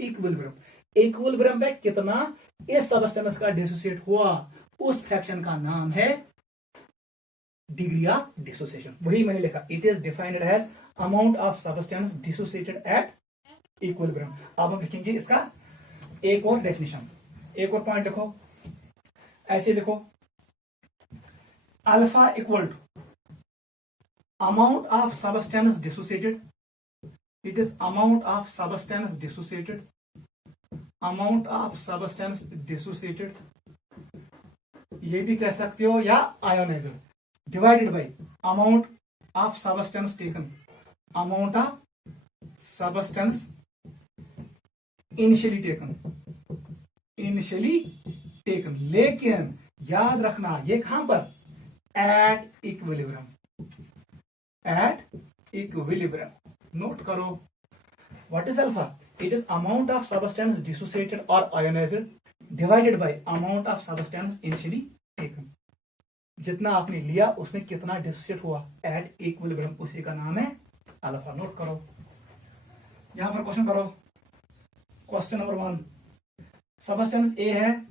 इक्विलिब्रियम, इक्विलिब्रियम पे कितना इस सबस्टेंस का डिसोसिएट हुआ, उस फ्रैक्शन का नाम है डिग्री ऑफ डिसोसिएशन। वही मैंने लिखा, it is defined as amount of substance dissociated at equilibrium. अब हम लिखेंगे इसका एक और डेफिनेशन, एक और पॉइंट लिखो, ऐसे लिखो, alpha equal to amount of substance dissociated, it is amount of substance dissociated, amount of substance dissociated, ये भी कह सकते हो, या ioniser, divided by amount of substance taken, amount of substance initially taken, लेकिन याद रखना ये कहां पर, at equilibrium, at equilibrium. Note करो, what is alpha, it is amount of substance dissociated और ionized divided by amount of substance initially taken. जितना आपने लिया उसमें कितना डिसोसिएट हुआ एट इक्विलिब्रियम, उसी का नाम है अल्फा। नोट करो, यहां पर क्वेश्चन करो, क्वेश्चन नंबर 1, सबस्टेंस ए है,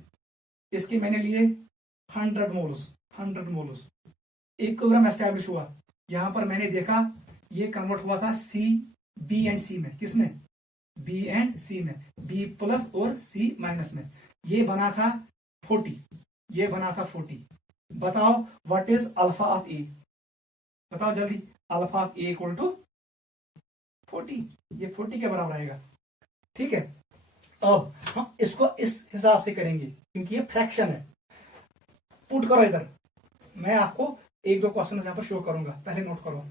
इसके मैंने लिए 100 मोल्स, इक्विलिब्रियम एस्टैब्लिश हुआ। यहां पर मैंने देखा ये कन्वर्ट हुआ था सी बी एंड सी में, किसमें, बी एंड सी में, बी प्लस और सी माइनस में। ये बना था 40, ये बना था 40। बताओ what is alpha of A, बताओ जल्दी, alpha of A equal to 40, ये 40 के बराबर आएगा। ठीक है, अब हम इसको इस हिसाब से करेंगे क्योंकि ये फ्रैक्शन है, पुट करो इधर, मैं आपको एक दो क्वेश्चन यहाँ पर शो करूंगा, पहले नोट करो।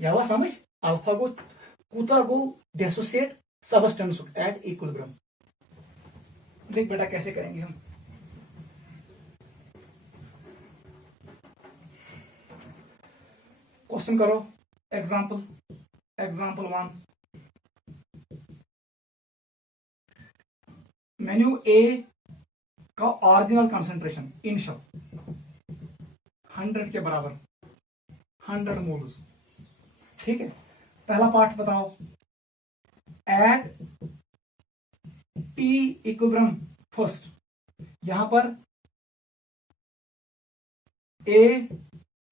या हुआ समझ? अल्फा को कूता गो डेसोसिएट सबस्टेंस एट इक्विलिब्रियम। देख बेटा कैसे करेंगे हम। क्वेश्चन करो, एग्जाम्पल 1। मेन्यू ए का ऑरिजिनल कंसंट्रेशन इनिशियल 100 के बराबर, 100 मोल्स। ठीक है, पहला पार्ट बताओ, एट टी इक्विलिब्रियम फर्स्ट, यहां पर ए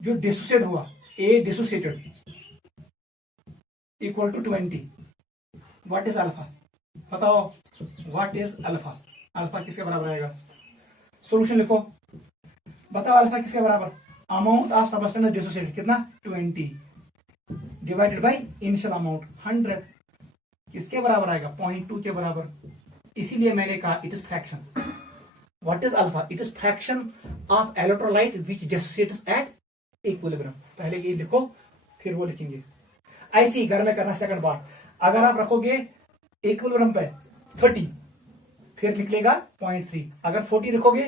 जो डिसोसिएट हुआ, A dissociated equal to 20। What is alpha? बताओ व्हाट इज अल्फा? अल्फा किसके बराबर आएगा? सॉल्यूशन लिखो, बताओ अल्फा किसके बराबर? अमाउंट ऑफ सबस्टेंस डिसोसिएटेड कितना? 20 डिवाइडेड बाय इनिशियल अमाउंट 100, किसके बराबर आएगा? 0.2 के बराबर। इसीलिए मैंने कहा it is fraction. What is alpha? It is fraction of electrolyte which dissociates at equilibrium. पहले ये लिखो फिर वो लिखेंगे। ऐसी घर में करना सेकंड पार्ट। अगर आप रखोगे इक्विलिब्रियम पे 30, फिर निकलेगा 0.3। अगर 40 रखोगे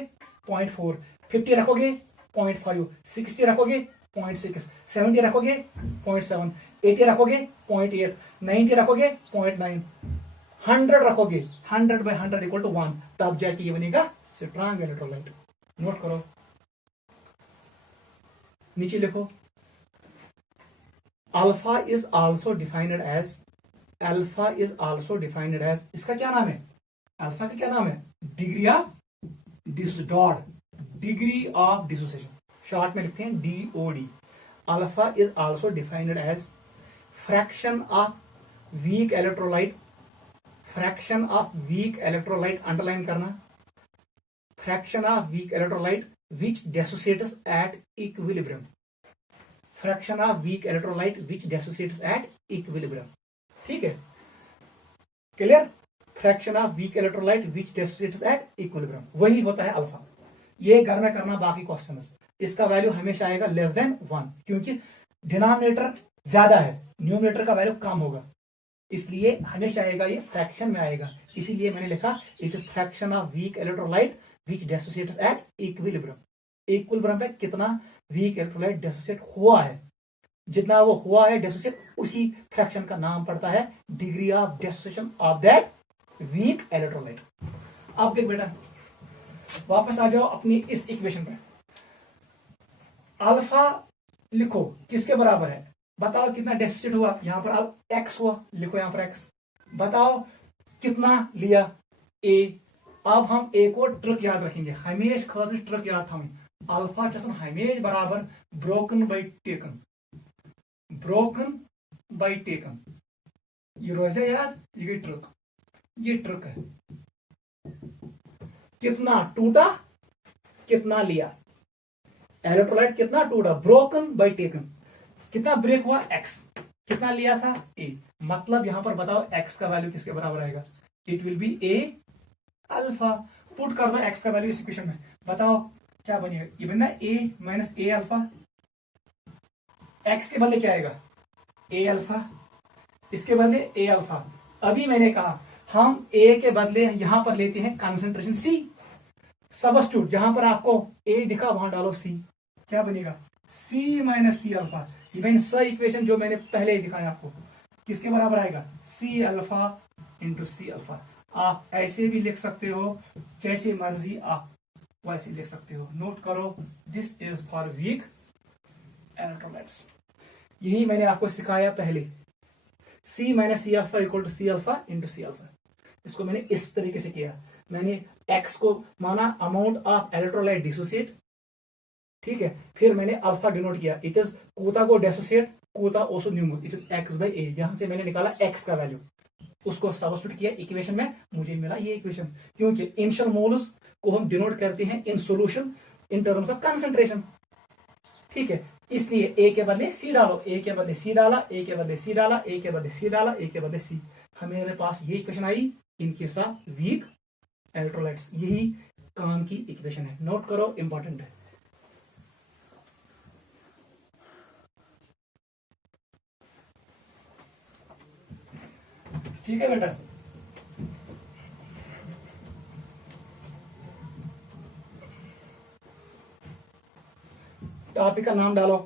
0.4, 50 रखोगे 0.5, 60 रखोगे 0.6, 70 रखोगे 0.7, 80 रखोगे 0.8, 90 रखोगे 0.9, 100 रखोगे 100 by 100 इक्वल टू 1, तब जाके ये बनेगा स्ट्रॉन्ग इलेक्ट्रोलाइट। नोट करो, नीचे लिखो, alpha is also defined as, alpha is also defined as, इसका क्या नाम है? अल्फा का क्या नाम है? Degree of degree of dissociation, short में लिखते हैं DOD। Alpha is also defined as fraction of weak electrolyte, fraction of weak electrolyte underline करना, fraction of weak electrolyte which dissociates at equilibrium, fraction of weak electrolyte which dissociates at equilibrium. ठीक है, clear? Fraction of weak electrolyte which dissociates at equilibrium, वही होता है alpha. ये घर में करना बाकी क्वेश्चंस। इसका वैल्यू हमेशा आएगा लेस देन 1, क्योंकि डिनोमिनेटर ज्यादा है, न्यूमरेटर का वैल्यू कम होगा, इसलिए हमेशा आएगा ये फ्रैक्शन में आएगा। इसीलिए मैंने लिखा it is fraction of weak electrolyte which dissociates at equilibrium. Equilibrium पे कितना वीक इलेक्ट्रोलाइट डिसोसिएट हुआ है, जितना वो हुआ है डिसोसिएट, उसी फ्रैक्शन का नाम पड़ता है degree of dissociation of that weak electrolyte. अब देख बेटा, वापस आ जाओ अपनी इस इक्वेशन पे। अल्फा लिखो किसके बराबर है? बताओ कितना डिसोसिएट हुआ? यहां पर अब x हुआ, लिखो यहां पर x। बताओ कितना लिया? a। अब हम एक और ट्रिक याद रखेंगे, हमेश खातिर ट्रिक याद थमें। अल्फा हमेश बराबर broken by taken, broken by taken. ये रोजे याद, ये गई ट्रिक, ये ट्रिक है। कितना टूटा, कितना लिया, इलेक्ट्रोलाइट कितना टूटा, ब्रोकन बाई टेकन। कितना ब्रेक हुआ? x। कितना लिया था? a। मतलब यहां पर बताओ x का वैल्यू किसके बराबर आएगा? It will B a alpha. Put कर दो x का वैल्यू इस इक्वेशन में, बताओ क्या बनेगा? ये बनना a minus a alpha, x के बदले क्या आएगा? a अल्फा, इसके बदले a अल्फा। अभी मैंने कहा हम a के बदले यहां पर लेते हैं कंसंट्रेशन c, सबस्टिट्यूट जहां पर आपको a दिखा वहां डालो c, क्या बनेगा? c minus c alpha. Even स इक्वेशन जो मैंने पहले ही दिखाया आपको, किसके बराबर आएगा? c alpha into c alpha. आप ऐसे भी लिख सकते हो, जैसे मर्जी आप वैसे लिख सकते हो। नोट करो, this is for weak electrolytes. यही मैंने आपको सिखाया पहले, c minus c alpha equal to c alpha into c alpha. इसको मैंने इस तरीके से किया, मैंने x को माना अमाउंट ऑफ इलेक्ट्रोलाइट डिसोसिएट, ठीक है, फिर मैंने अल्फा डिनोट किया, इट इज कोता को डिसोसिएट, कोता ओसो न्यूमोस, it is x by a। यहां से मैंने निकाला x का वैल्यू, उसको सब्स्टिट्यूट किया इक्वेशन में, मुझे मिला ये इक्वेशन। क्योंकि इनिशियल मोल्स को हम डिनोट करते हैं in solution in terms of concentration, ठीक है, इसलिए a के बदले c डालो, a के बदले c डाला, a के बदले c डाला, a के बदले c डाला, a के बदले c। हमारे पास ये equation I in case of weak electrolytes. यही काम की इक्वेशन है, नोट करो, इंपॉर्टेंट है। ठीक है बेटा, टॉपिक का नाम डालो,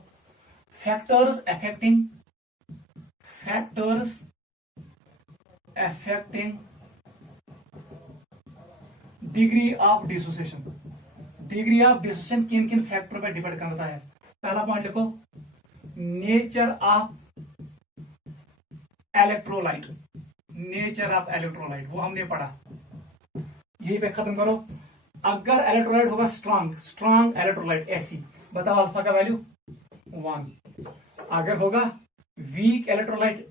factors affecting degree of dissociation. Degree of dissociation किन किन फैक्टर पर डिपेंड करता है। पहला पॉइंट लिखो, nature of electrolyte. Nature of electrolyte वो हमने पढ़ा, यही पे खत्म करो। अगर इलेक्ट्रोलाइट होगा स्ट्रॉन्ग इलेक्ट्रोलाइट ऐसी, बताओ अल्फा का वैल्यू 1। अगर होगा weak electrolyte,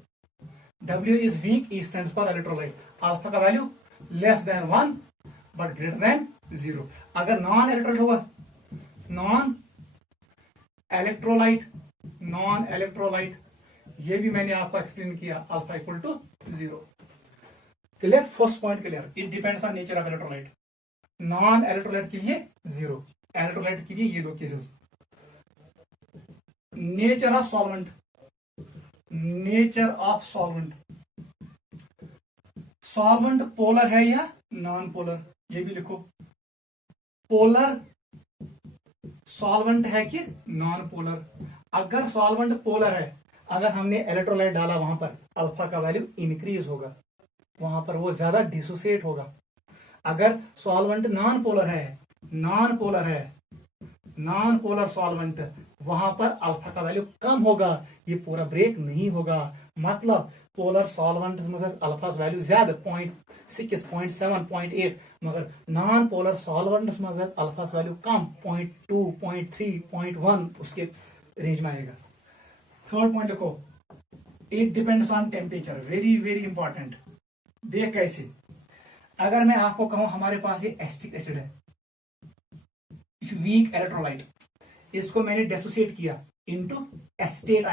W is weak, E stands for electrolyte, alpha का value less than 1 but greater than 0। अगर नॉन इलेक्ट्रोलाइट होगा, नॉन इलेक्ट्रोलाइट ये भी मैंने आपको एक्सप्लेन किया, alpha equal to 0। Clear, first point clear. It depends on nature of electrolyte. Non electrolyte के लिए 0, इलेक्ट्रोलाइट के लिए ये दो cases. Nature of solvent, nature of solvent, solvent polar है या नॉन पोलर, ये भी लिखो। पोलर सॉल्वेंट है कि नॉन पोलर। अगर सॉल्वेंट पोलर है, अगर हमने इलेक्ट्रोलाइट डाला वहां पर, अल्फा का वैल्यू इंक्रीज होगा, वहां पर वो ज्यादा डिसोसिएट होगा। अगर सॉल्वेंट नॉन पोलर है, नॉन पोलर सॉल्वेंट, वहां पर अल्फा का वैल्यू कम होगा, ये पूरा ब्रेक नहीं होगा। मतलब पोलर सॉल्वेंट में अल्फा वैल्यू ज्यादा 0.6, 0.7, 0.8, मगर नॉन पोलर सॉल्वेंट में अल्फा वैल्यू कम 0.2, 0.3, 0.1 उसके रेंज में आएगा। थर्ड पॉइंट लिखो, it depends on temperature, very very important. देख कैसे, अगर मैं आपको कहूं हमारे पास ये एसिटिक एसिड है, वीक इलेक्ट्रोलाइट, इसको मैंने डिसोसिएट किया into acetate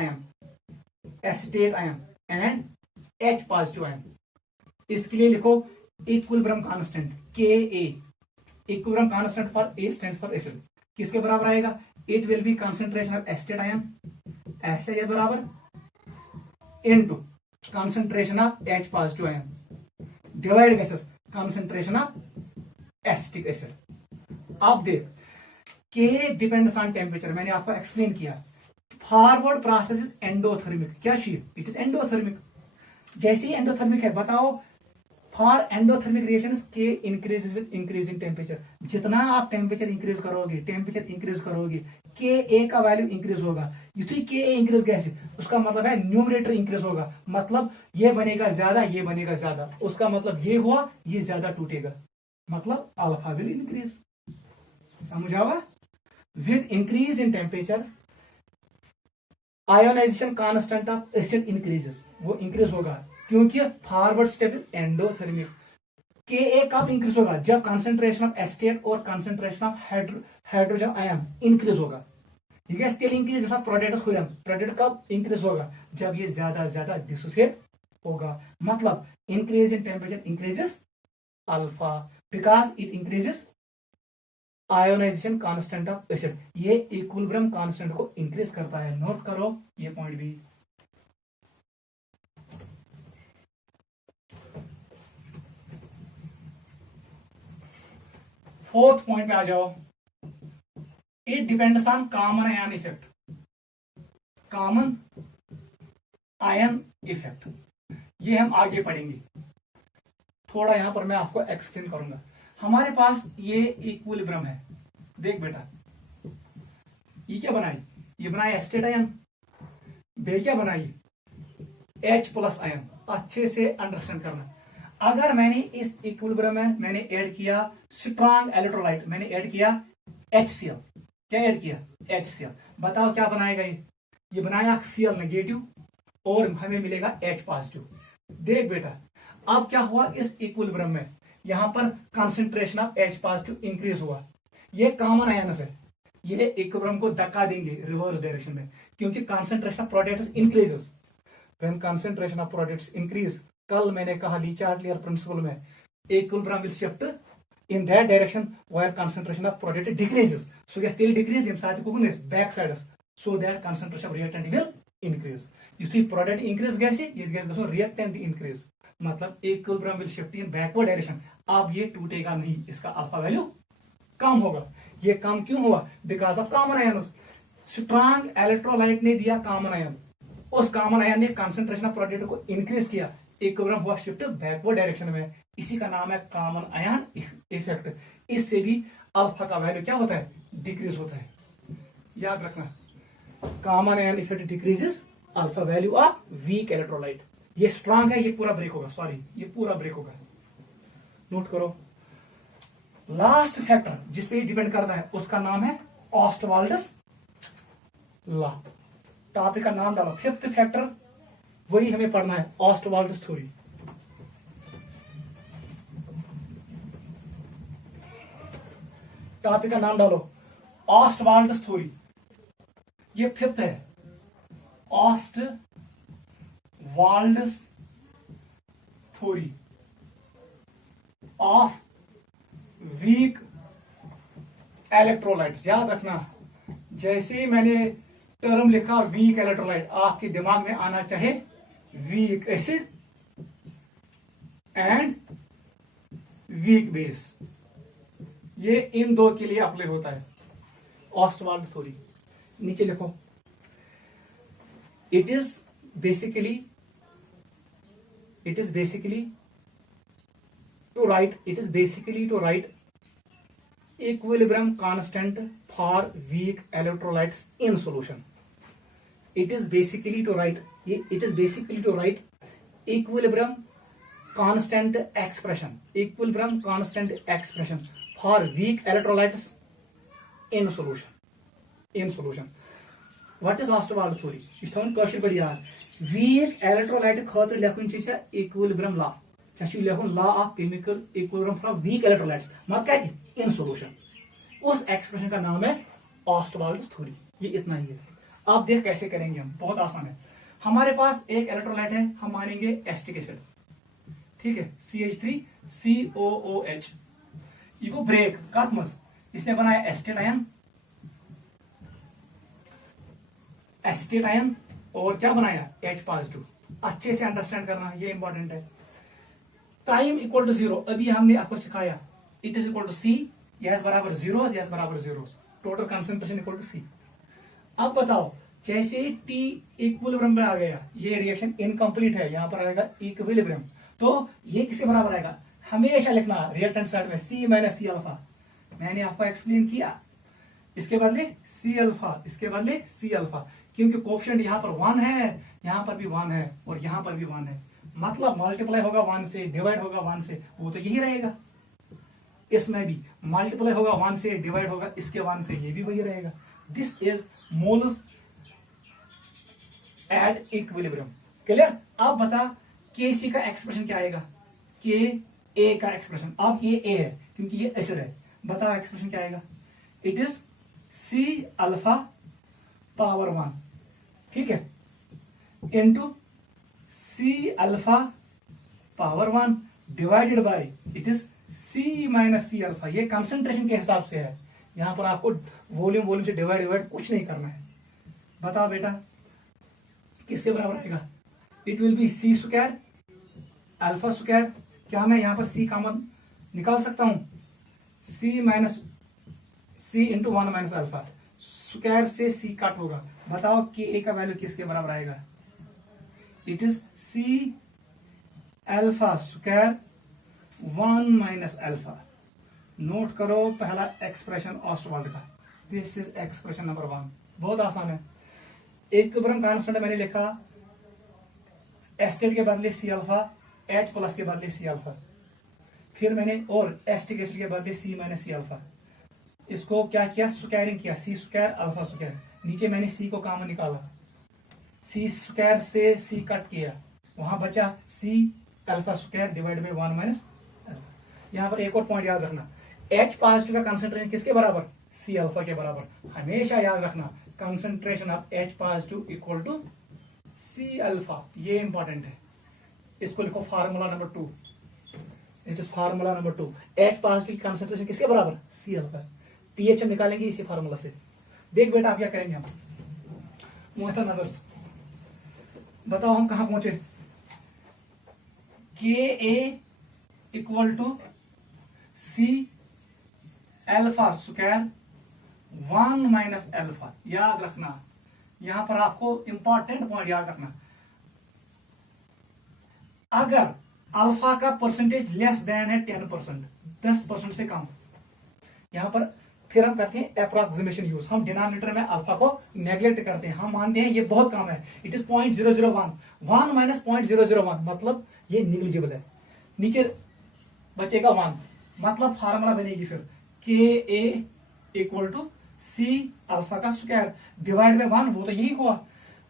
ion and H positive ion. इसके लिए लिखो equilibrium constant Ka, equilibrium constant for A stands for acid, किसके बराबर आएगा? It will B concentration of acetate ion ऐसे बराबर into concentration of H positive ion divide gases concentration of acetic acid. अब देख, K डिपेंड्स ऑन टेम्परेचर, मैंने आपको explain किया। फॉरवर्ड प्रोसेस इज एंडोथर्मिक, क्या चीज? It is endothermic. जैसे ही एंडोथर्मिक है, बताओ for endothermic reaction K increases with increasing temperature. जितना आप टेम्परेचर इंक्रीज करोगे Ka का वैल्यू इंक्रीज होगा। यदि Ka इंक्रीज कैसे, उसका मतलब है न्यूमरेटर इंक्रीज होगा, मतलब ये बनेगा ज्यादा, ये बनेगा ज्यादा, उसका मतलब ये हुआ, ये ज्यादा टूटेगा, मतलब अल्फा विल इंक्रीज। समझ आवा? With increase in temperature ionisation constant of acid increases, वो इंक्रीज होगा क्योंकि forward step is endothermic. Ka कब इंक्रीज होगा? जब कंसंट्रेशन ऑफ एसिटेट और concentration of hydrogen ion increase होगा। ठीक है, स्टिल इंक्रीज प्रोडक्ट कब इंक्रीज होगा? जब ये ज्यादा डिसोसिएट होगा। मतलब increase in temperature increases alpha because it increases ionisation constant of acid, ये इक्विलिब्रियम कांस्टेंट को इंक्रीज करता है। नोट करो ये पॉइंट भी। फोर्थ पॉइंट पे आ जाओ, it depends on common ion effect. Common ion effect ये हम आगे पढ़ेंगे, थोड़ा यहां पर मैं आपको एक्सप्लेन करूंगा। हमारे पास ये इक्विलिब्रियम है, देख बेटा, ये क्या बनाई? ये बनाई एसिटेट आयन, बे क्या बनाई? H plus ion. अच्छे से अंडरस्टैंड करना। अगर मैंने इस इक्विलिब्रियम में मैंने ऐड किया स्ट्रॉन्ग इलेक्ट्रोलाइट, मैंने ऐड किया HCl, क्या ऐड किया? HCl। बताओ क्या बनाएगा ये बनाएगा Cl नेगेटिव और हमें मिलेगा H पॉजिटिव। देख बेटा, अब क्या हुआ इस इक्विलिब्रियम में, यहां पर concentration of H positive increase हुआ। ये कॉमन आयन है, ये इक्विलिब्रियम को धक्का देंगे रिवर्स डायरेक्शन में, क्योंकि concentration of products increases. When concentration of products increase, कल मैंने कहा ली चार्टलियर प्रिंसिपल में, equilibrium will shift in that direction where concentration of product decreases. So yes, still decrease in side kugunes back sides so that concentration of reactant will increase. If product increase गैसे ये gas गसो reactant increase मतलब equilibrium will shift in backward direction. अब ये टूटेगा नहीं, इसका alpha value कम होगा. ये कम क्यों हुआ? Because of common ion. Strong electrolyte ने दिया कॉमन आयन, उस कॉमन आयन ने कंसंट्रेशन ऑफ प्रोडक्ट को इंक्रीज किया, इक्विलिब्रियम हुआ शिफ्ट बैकवर्ड डायरेक्शन में. इसी का नाम है कॉमन आयन इफेक्ट. इससे भी अल्फा का वैल्यू क्या होता है? डिक्रीज होता है. याद रखना, common ion effect decreases alpha value of weak electrolyte. ये स्ट्रॉन्ग है, ये पूरा ब्रेक होगा. सॉरी, ये पूरा ब्रेक होगा. नोट करो. लास्ट फैक्टर जिसपे डिपेंड करता है उसका नाम है ऑस्टवाल्ड्स लॉ. टॉपिक का नाम डालो. फिफ्थ फैक्टर वही हमें पढ़ना है, ऑस्टवाल्ड्स थ्योरी. टॉपिक का नाम डालो ऑस्टवाल्ड्स थ्योरी. ये फिफ्थ है, ऑस्टवाल्ड्स थ्योरी ऑफ वीक इलेक्ट्रोलाइट्स. याद रखना, जैसे ही मैंने टर्म लिखा वीक इलेक्ट्रोलाइट, आपके दिमाग में आना चाहे week acid and weak base. ये इन दो के लिए अप्लाई होता है ऑस्टवाल्ड थ्योरी. नीचे लिखो. It is basically to write equilibrium constant for weak electrolytes in solution. It is basically to write equilibrium constant expression for weak electrolytes in solution. What is Ostwald theory? इस थोन कौशल पर यार weak electrolyte खातिर लिखुन चीज़ है equilibrium law. चाहिए लिखुन law of chemical equilibrium for weak electrolytes. मत क्या in solution. उस एक्सप्रेशन का नाम है ऑस्टवाल्ड्स थ्योरी. ये इतना ही है. आप देख कैसे करेंगे हम, बहुत आसान है. हमारे पास एक इलेक्ट्रोलाइट है, हम मानेंगे एस्टिक एसिड. ठीक है, CH3COOH. इसको ब्रेक कत मज इसने बनाया एसिटेट आयन और क्या बनाया H+2. अच्छे से अंडरस्टैंड करना, ये इंपॉर्टेंट है. टाइम इक्वल टू 0 अभी हमने आपको सिखाया. It is equal to C, yes बराबर जीरोस, यस बराबर zeros. Total concentration equal to C. अब बताओ, जैसे T इक्विलिब्रियम में आ गया, ये रिएक्शन इनकम्प्लीट है, यहां पर आएगा इक्विलिब्रियम. तो ये किसके बराबर आएगा? हमेशा लिखना रिएक्टेंट साइड में C माइनस C अल्फा. मैंने आपको एक्सप्लेन किया. इसके बदले C अल्फा, इसके बदले C अल्फा, क्योंकि कोफिशिएंट यहां पर 1 है, यहां पर भी 1 है और यहां पर भी 1 है. मतलब मल्टीप्लाई होगा 1 से, डिवाइड होगा 1 से, वो तो यही रहेगा. इसमें भी मल्टीप्लाई होगा 1 से, डिवाइड होगा इसके 1 से, ये भी वही रहेगा. This is moles at equilibrium. Clear? अब बता Kc का एक्सप्रेशन क्या आएगा? Ka का एक्सप्रेशन. अब ये A है क्योंकि ये एसिड है. बता एक्सप्रेशन क्या आएगा? It is C alpha power 1, ठीक है, into C alpha power 1 divided by it is C minus C alpha. ये कंसंट्रेशन के हिसाब से है. यहां पर आपको वॉल्यूम से डिवाइड कुछ नहीं करना है. बताओ बेटा किसके बराबर आएगा? It will B C square alpha square. क्या मैं यहां पर C कॉमन निकाल सकता हूं? C minus C into 1 minus alpha. Square से C कट होगा. बताओ Ka का वैल्यू किसके बराबर आएगा? It is C alpha square 1 minus alpha. Note करो पहला एक्सप्रेशन ऑस्टवाल्ड का. This is expression number 1. बहुत आसान है. इक्विलिब्रियम कांस्टेंट मैंने लिखा एस्टेट के बदले C अल्फा, H प्लस के बदले C अल्फा. फिर मैंने और एस्टिक एसिड के बदले C माइनस C अल्फा. इसको क्या किया? स्क्वायरिंग किया. C square alpha square. नीचे मैंने C को कॉमन निकाला. C स्क्वायर से C कट किया, वहां बचा C alpha square divide by 1 minus alpha. यहां पर एक और पॉइंट याद रखना, H पॉजिटिव का कंसंट्रेशन किसके बराबर? C अल्फा के बराबर. हमेशा याद रखना concentration of H positive equal to C alpha. ये इंपॉर्टेंट है. इसको लिखो formula number 2. It is formula number 2। H positive की कंसंट्रेशन किसके बराबर? C alpha. pH हम निकालेंगे इसी फार्मूला से। देख बेटा आप क्या करेंगे, हम मुहतर नजर से बताओ हम कहां पहुंचे। Ka equal to C alpha square 1 minus alpha. याद रखना, यहां पर आपको इंपॉर्टेंट पॉइंट याद रखना, अगर अल्फा का परसेंटेज लेस देन है 10%, 10% से कम, यहां पर फिर हम करते हैं अप्रोक्सीमेशन यूज। हम डिनोमिनेटर में अल्फा को नेग्लेक्ट करते हैं, हम मानते हैं ये बहुत कम है, इट इज 0.001, 1 माइनस 0.001 मतलब ये निग्लिजिबल है, नीचे बचेगा 1, मतलब फार्मूला बनेगी फिर Ka equal to C alpha का स्क्वायर डिवाइड बाय 1, वो तो यही हुआ,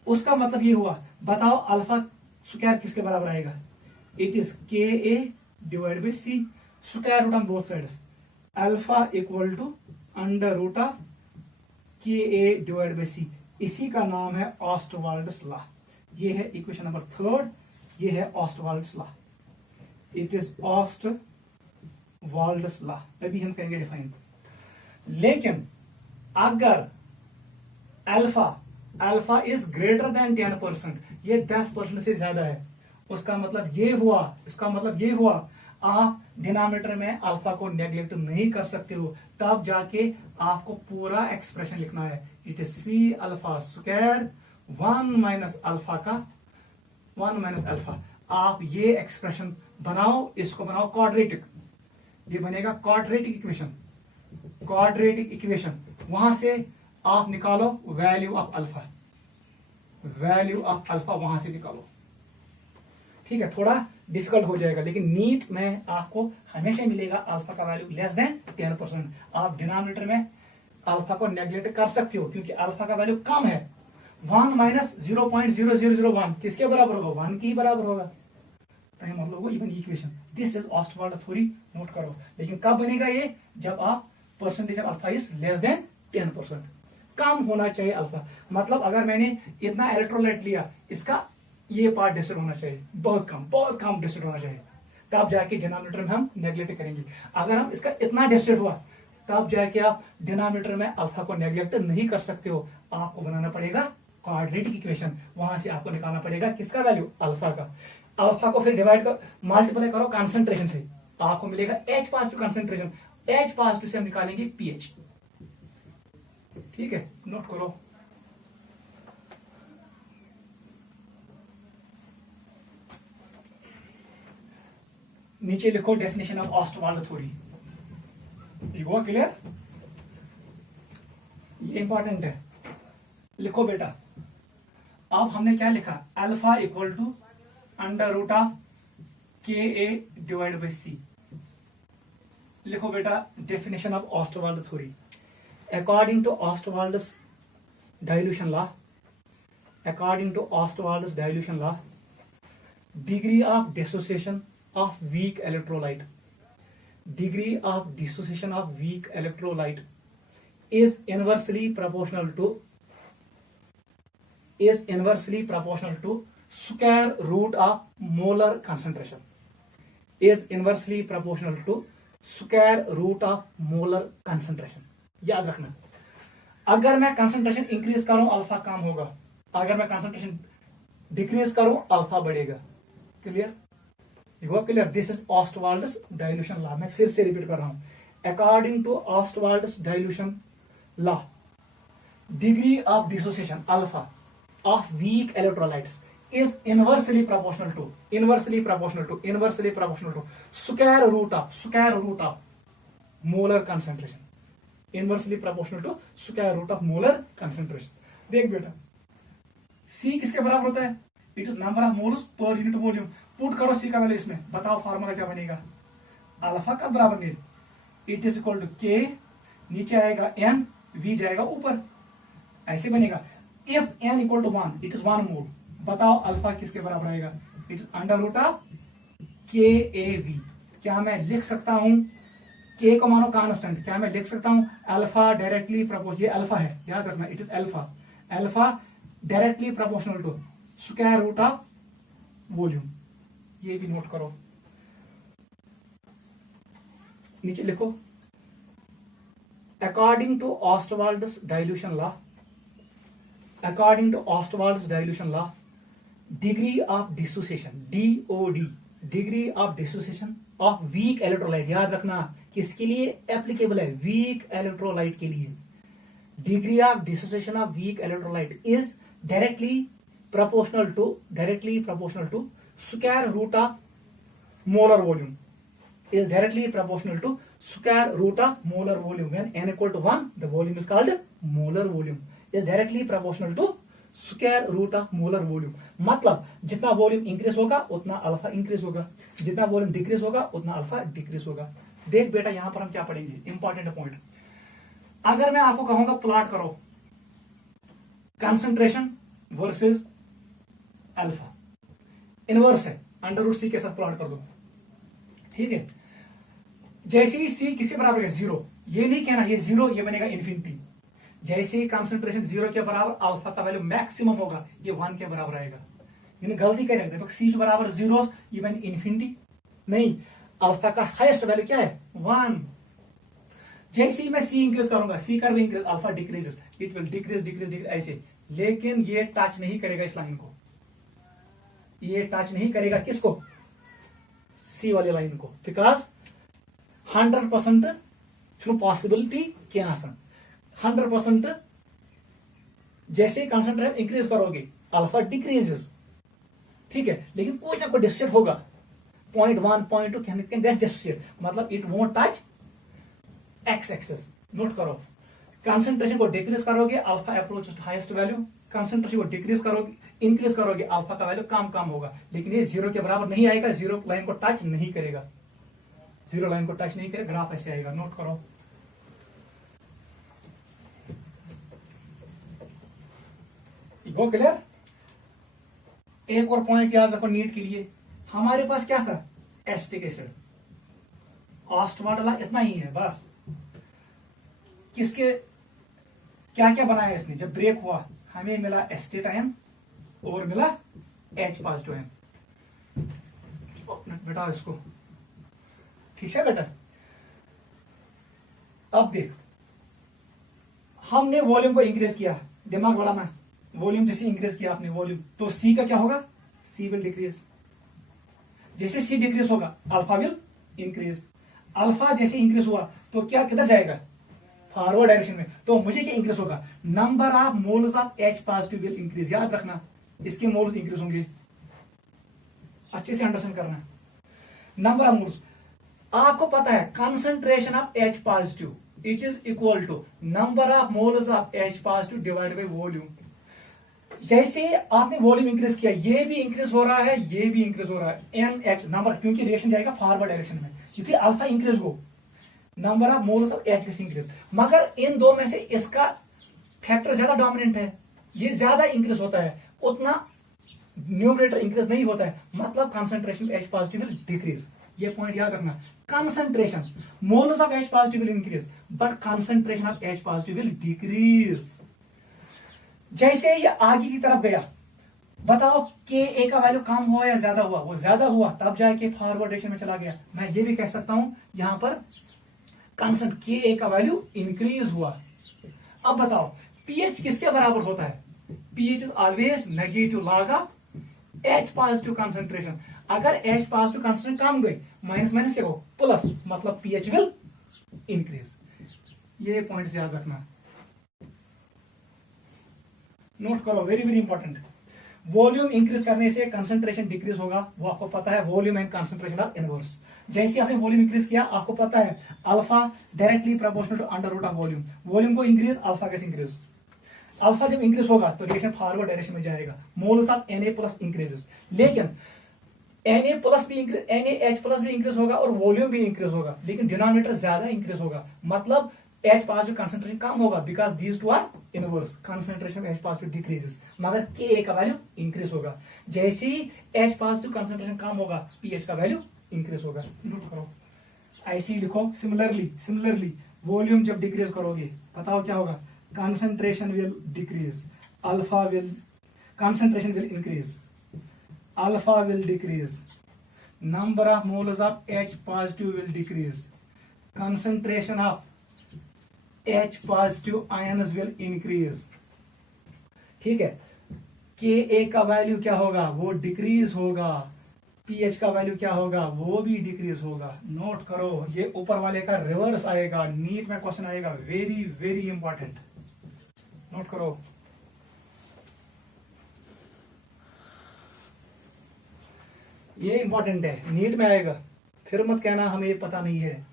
उसका मतलब ये हुआ। बताओ अल्फा स्क्वायर किसके बराबर आएगा? It is Ka divide by C, square root on both sides, alpha equal to under root of Ka divide by C। इसी का नाम है ऑस्टवाल्ड्स लॉ। ये है इक्वेशन नंबर 3, ये है Ostwald's law, it is ऑस्टवाल्ड्स law. अभी हम करेंगे डिफाइन। लेकिन अगर अल्फा इज ग्रेटर देन 10%, ये 10% से ज्यादा है, उसका मतलब ये हुआ, इसका मतलब ये हुआ आप डिनोमिनेटर में अल्फा को नेग्लेक्ट नहीं कर सकते हो, तब जाके आपको पूरा एक्सप्रेशन लिखना है। It is C alpha square 1 minus alpha का 1 माइनस अल्फा। आप ये एक्सप्रेशन बनाओ, इसको बनाओ क्वाड्रेटिक, ये बनेगा क्वाड्रेटिक इक्वेशन, क्वाड्रेटिक इक्वेशन। वहां से आप निकालो value of alpha, value of alpha वहां से निकालो। ठीक है, थोड़ा डिफिकल्ट हो जाएगा, लेकिन नीट में आपको हमेशा मिलेगा अल्फा का वैल्यू लेस देन 10%। आप डिनोमिनेटर में अल्फा को नेग्लेक्ट कर सकते हो क्योंकि अल्फा का वैल्यू कम है। 1 माइनस 0.0001 किसके बराबर होगा? 1 के ही बराबर होगा, तो मतलब होगा even equation. This is Ostwald theory, note करो। लेकिन कब बनेगा ये? जब आप percentage of alpha is less than 10%, कम होना चाहिए अल्फा। मतलब अगर मैंने इतना इलेक्ट्रोलाइट लिया, इसका ये पार्ट डिस्टर्ब होना चाहिए, बहुत कम डिस्टर्ब होना चाहिए, तब जाके डिनोमिनेटर में हम नेग्लेक्ट करेंगे। अगर हम इसका इतना डिस्टर्ब हुआ, तब जाके आप डिनोमिनेटर में अल्फा को नेग्लेक्ट नहीं कर सकते हो। आपको बनाना पड़ेगा क्वाड्रेटिक इक्वेशन, वहां से आपको निकालना पड़ेगा किसका वैल्यू? अल्फा का। अल्फा को फिर डिवाइड कर मल्टीप्लाई करो कंसंट्रेशन से, आपको मिलेगा H positive concentration, H positive से हम निकालेंगे pH। ठीक है, नोट करो। नीचे लिखो definition of Ostwald theory. You go clear? ये इंपॉर्टेंट है, लिखो बेटा। अब हमने क्या लिखा? Alpha equal to under root of Ka divide by C। लिखो बेटा definition of Ostwald theory. According to Ostwald's dilution law, according to Ostwald's dilution law, degree of dissociation of weak electrolyte, degree of dissociation of weak electrolyte is inversely proportional to square root of molar concentration, is inversely proportional to square root of molar concentration। याद रखना, अगर मैं concentration increase करूं alpha कम होगा, अगर मैं concentration decrease करूं अल्फा बढ़ेगा। Clear? Clear? This is Ostwald's dilution law. मैं फिर से रिपीट कर रहा हूं, according to Ostwald's dilution law, degree of dissociation alpha of weak electrolytes is inversely proportional to square root of molar concentration, inversely proportional to square root of molar concentration। देख बेटा, C किसके बराबर होता है? It is number of moles per unit volume. Put करो C का value इसमें, बताओ फार्मूला क्या बनेगा? अल्फा का बराबर नहीं, it is equal to K, नीचे आएगा N, V जाएगा ऊपर, ऐसे बनेगा। If N equal to 1, it is 1 mole. बताओ अल्फा किसके बराबर आएगा? It is under root of KAV। क्या मैं लिख सकता हूं K को मानो कांस्टेंट, क्या मैं लिख सकता हूं अल्फा डायरेक्टली प्रोपोर्शनल, ये अल्फा है याद रखना, it is alpha directly proportional to square root of volume. ये भी नोट करो। नीचे लिखो, according to Ostwald's dilution law, according to Ostwald's dilution law, degree of dissociation, DOD, degree of dissociation of weak electrolyte, याद रखना किसके लिए applicable है, वीक इलेक्ट्रोलाइट के लिए। Degree of dissociation of weak electrolyte is directly proportional to square root of molar volume, is directly proportional to square root of molar volume. When n equal to 1, the volume is called molar volume, is directly proportional to square root of molar volume. मतलब जितना volume increase होगा उतना alpha increase होगा, जितना volume decrease होगा उतना alpha decrease होगा। देख बेटा यहां पर हम क्या पढ़ेंगे, इंपॉर्टेंट पॉइंट। अगर मैं आपको कहूंगा प्लॉट करो कंसंट्रेशन वर्सेस अल्फा, इनवर्स है, √C के साथ प्लॉट कर दो, ठीक है। जैसे ही C किसके बराबर है, 0, ये नहीं कहना ये 0, ये बनेगा इन्फिनिटी। जैसे ही कंसंट्रेशन 0 के बराबर, अल्फा का वैल्यू मैक्सिमम होगा, ये 1 के बराबर आएगा। यानी गलती करेंगे, देखो C जो बराबर 0 इवन इन्फिनिटी नहीं, अल्फा का हाईएस्ट वैल्यू क्या है, 1। जैसे ही मैं C इंक्रीज करूंगा, C का भी increase, alpha decreases, it will decrease ऐसे, लेकिन ये टच नहीं करेगा इस लाइन को, ये टच नहीं करेगा किसको, C वाली लाइन को, बिकॉज 100% पॉसिबिलिटी क्या आसान, 100% जैसे कंसंट्रेशन इंक्रीज करोगे अल्फा डिक्रीजेस, ठीक है, लेकिन कोई ना कोई डिसोसिएट होगा, 0.1 0.2 कैन गेट डिसोसिएट, मतलब it won't touch X excess. Note करो, कंसंट्रेशन को डिक्रीज करोगे alpha approach to highest value, concentration को डिक्रीज करोगे, इंक्रीज करोगे अल्फा का वैल्यू कम होगा, लेकिन ये 0 के बराबर नहीं आएगा, 0 लाइन को टच नहीं करेगा, 0 लाइन को टच नहीं करेगा, ग्राफ ऐसे आएगा। नोट करो, वो क्लियर। एक और पॉइंट याद रखो नीट के लिए, हमारे पास क्या था, एसिटिक एसिड, ऑस्टवाल्ड लॉ इतना ही है बस। किसके क्या क्या बनाया इसने, जब ब्रेक हुआ हमें मिला एसिटेट आयन और मिला H पॉजिटिव आयन। बेटा इसको ठीक है बेटा। अब देख, हमने वॉल्यूम को इंक्रीज किया, दिमाग बढ़ाना, वॉल्यूम जैसे इंक्रीज किया आपने वॉल्यूम, तो C का क्या होगा, C विल डिक्रीज। जैसे C डिक्रीज होगा अल्फा विल इंक्रीज, अल्फा जैसे इंक्रीज हुआ तो क्या किधर जाएगा, फॉरवर्ड डायरेक्शन में, तो मुझे क्या इंक्रीज होगा, number of moles of H positive will increase. याद रखना इसके मोल्स इंक्रीज होंगे, अच्छे से अंडरस्टैंड करना, नंबर ऑफ मोल्स। आपको पता है concentration of H positive it is equal to number of moles of H positive divide by volume. जैसे आपने वॉल्यूम इंक्रीज किया, ये भी इंक्रीज हो रहा है, ये भी इंक्रीज हो रहा है, NH नंबर, क्योंकि रिएक्शन जाएगा फॉरवर्ड डायरेक्शन में, क्योंकि अल्फा इंक्रीज हो, number of moles of H increase. मगर इन दो में से इसका फैक्टर ज्यादा डोमिनेंट है, ये ज्यादा इंक्रीज होता है, उतना न्यूमरेटर इंक्रीज नहीं होता है, मतलब concentration H positive will decrease. ये पॉइंट याद रखना, concentration moles of H positive will increase but concentration of H positive will decrease. जैसे ये आगे की तरफ गया, बताओ Ka का वैल्यू कम हुआ या ज्यादा हुआ, वो ज्यादा हुआ, तब जाके फॉरवर्ड डायरेक्शन में चला गया। मैं ये भी कह सकता हूं यहां पर कांस्टेंट Ka का वैल्यू इंक्रीज हुआ। अब बताओ पीएच किसके बराबर होता है, pH is always negative log of H positive concentration. अगर H पॉजिटिव कंसंट्रेशन कम गई, माइनस माइनस क्या हो, प्लस, मतलब पीएच विल इंक्रीज। ये पॉइंट याद रखना, नोट करो, very very important. Volume increase करने से कंसंट्रेशन डिक्रीज होगा, वो आपको पता है, volume and concentration are inverse. जैसे आपने वॉल्यूम इंक्रीज किया, आपको पता है alpha directly proportional to under root of volume, volume को इंक्रीज अल्फा कैसे इंक्रीज, अल्फा जब इंक्रीज होगा तो रिएक्शन फॉरवर्ड डायरेक्शन में जाएगा, मोल्स ऑफ Na+ इंक्रीजेस। लेकिन Na+ भी NaH+ भी इंक्रीज होगा और वॉल्यूम भी इंक्रीज होगा, लेकिन डिनोमिनेटर ज्यादा इंक्रीज होगा, मतलब H पॉजिटिव कंसंट्रेशन कम होगा, because these two are inverse, concentration H positive decreases, मगर Ka का वैल्यू इंक्रीज होगा। जैसे ही H पॉजिटिव कंसंट्रेशन कम होगा, pH का वैल्यू इंक्रीज होगा। नोट करो, ऐसे ही लिखो, सिमिलरली वॉल्यूम जब डिक्रीज करोगे, बताओ क्या होगा, concentration will decrease, alpha will, concentration will increase, alpha will decrease, number of moles of H positive will decrease, concentration of H positive ions will increase. ठीक है, Ka का वैल्यू क्या होगा, वो डिक्रीज होगा, pH का वैल्यू क्या होगा, वो भी डिक्रीज होगा. नोट करो, ये ऊपर वाले का रिवर्स आएगा, नीट में क्वेश्चन आएगा, वेरी वेरी इंपॉर्टेंट. नोट करो. ये इंपॉर्टेंट है, नीट में आएगा, फिर मत कहना हमें ये पता नहीं है.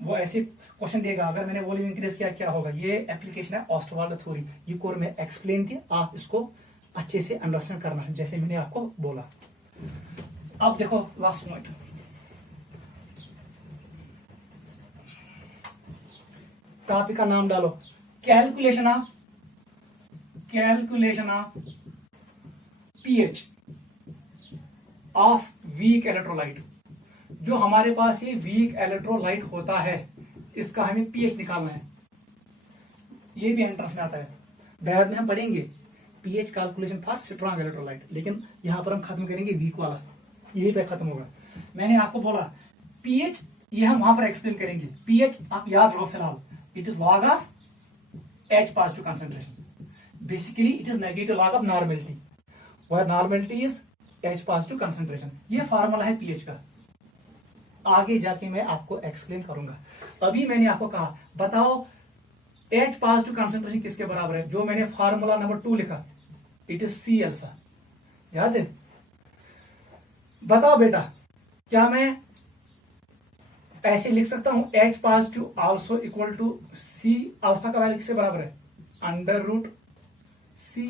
वो ऐसे क्वेश्चन देगा, अगर मैंने वॉल्यूम इंक्रीज किया क्या होगा. ये एप्लीकेशन है ऑस्टवाल्ड थ्योरी, ये कोर में एक्सप्लेन किया, आप इसको अच्छे से अंडरस्टैंड करना है जैसे मैंने आपको बोला. अब देखो लास्ट पॉइंट, टॉपिक का नाम डालो, calculation of pH of weak electrolyte. जो हमारे पास ये वीक इलेक्ट्रोलाइट होता है, इसका हमें पीएच निकालना है. ये भी एंट्रेंस में आता है, बाद में हम पढ़ेंगे pH calculation for strong electrolyte, लेकिन यहां पर हम खत्म करेंगे वीक वाला, यही पे खत्म होगा. मैंने आपको बोला पीएच, ये हम वहां पर एक्सप्लेन करेंगे. पीएच आप याद रखो फिलहाल, it is log of H positive concentration. Basically it is negative log of normality, where normality is H positive concentration. ये फार्मूला है पीएच का, आगे जाके मैं आपको एक्सप्लेन करूंगा. अभी मैंने आपको कहा बताओ H पॉजिटिव कंसेंट्रेशन किसके बराबर है, जो मैंने फार्मूला नंबर 2 लिखा, इट इज C अल्फा. याद है, बताओ बेटा, क्या मैं ऐसे लिख सकता हूं H positive also equal to C. Alpha का वैल्यू किसके बराबर है, अंडर रूट C.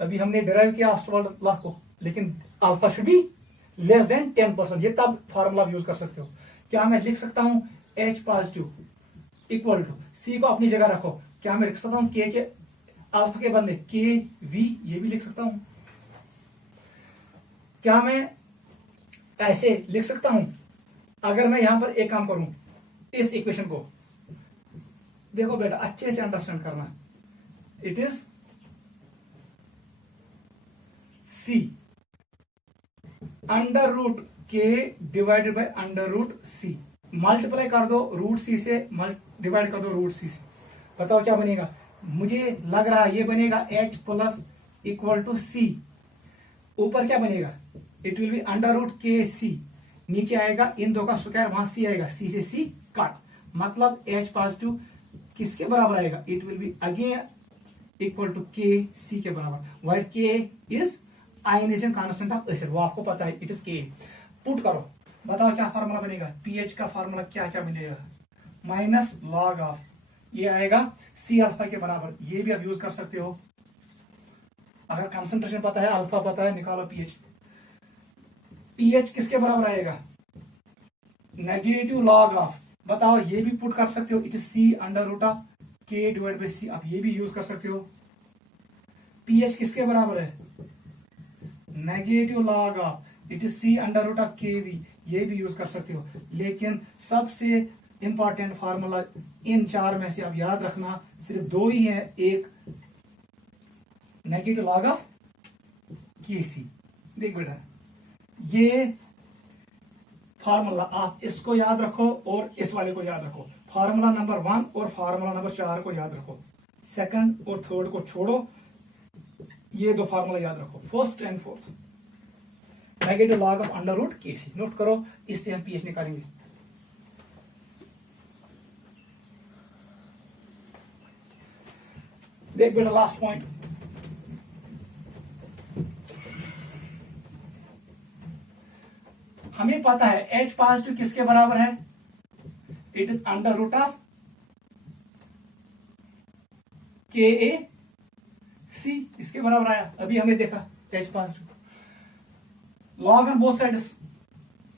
अभी हमने डिराइव किया ऑस्टवाल्ड लॉ को, लेकिन alpha should be less than 10%, ये तब फार्मूला यूज कर सकते हो. क्या मैं लिख सकता हूं H positive equal to C को अपनी जगह रखो, क्या मैं लिख सकता हूं K के अल्फा के बदले KV, ये भी लिख सकता हूं. क्या मैं ऐसे लिख सकता हूं, अगर मैं यहां पर एक काम करूं, इस इक्वेशन को देखो बेटा, अच्छे से अंडरस्टैंड करना. It is C under root K divided by under root C. Multiply कर दो रूट C से, डिवाइड कर दो रूट C से. बताओ क्या बनेगा, मुझे लग रहा है ये बनेगा H plus equal to C. ऊपर क्या बनेगा, it will be under root KC. नीचे आएगा इन दो का स्क्वायर, वहां C आएगा, C से C काट, मतलब H पॉजिटिव किसके बराबर आएगा, it will be again equal to KC के बराबर, where K is ionisation constant of acid, वो आपको पता है, इट इज K. पुट करो, बताओ क्या फार्मूला बनेगा, पीएच का फार्मूला क्या क्या बनेगा, माइनस लॉग ऑफ, ये आएगा C अल्फा के बराबर. ये भी आप यूज कर सकते हो, अगर कंसंट्रेशन पता है, अल्फा पता है, निकालो पीएच. पीएच किसके बराबर आएगा, नेगेटिव लॉग ऑफ, बताओ ये भी पुट कर सकते हो, it is C under root of K divide by C. आप ये भी यूज कर सकते हो. पीएच किसके बराबर है, negative log of, it is C under root of KV, ये भी यूज कर सकते हो. लेकिन सबसे इंपॉर्टेंट फार्मूला इन चार में से आप याद रखना, सिर्फ दो ही है, एक नेगेटिव लॉग ऑफ KC. देख बेटा, ये फार्मूला आप इसको याद रखो और इस वाले को याद रखो. फार्मूला नंबर 1 और फार्मूला नंबर 4 को याद रखो, सेकंड और थर्ड को छोड़ो, ये दो फार्मूला याद रखो, first and fourth. Negative log of under root KC note करो, इससे हम पीएच निकालेंगे. देख बेटा लास्ट पॉइंट, हमें पता है H पॉजिटिव किसके बराबर है, it is under root of KAC, इसके बराबर आया. अभी हमें देखा H positive, log on both sides,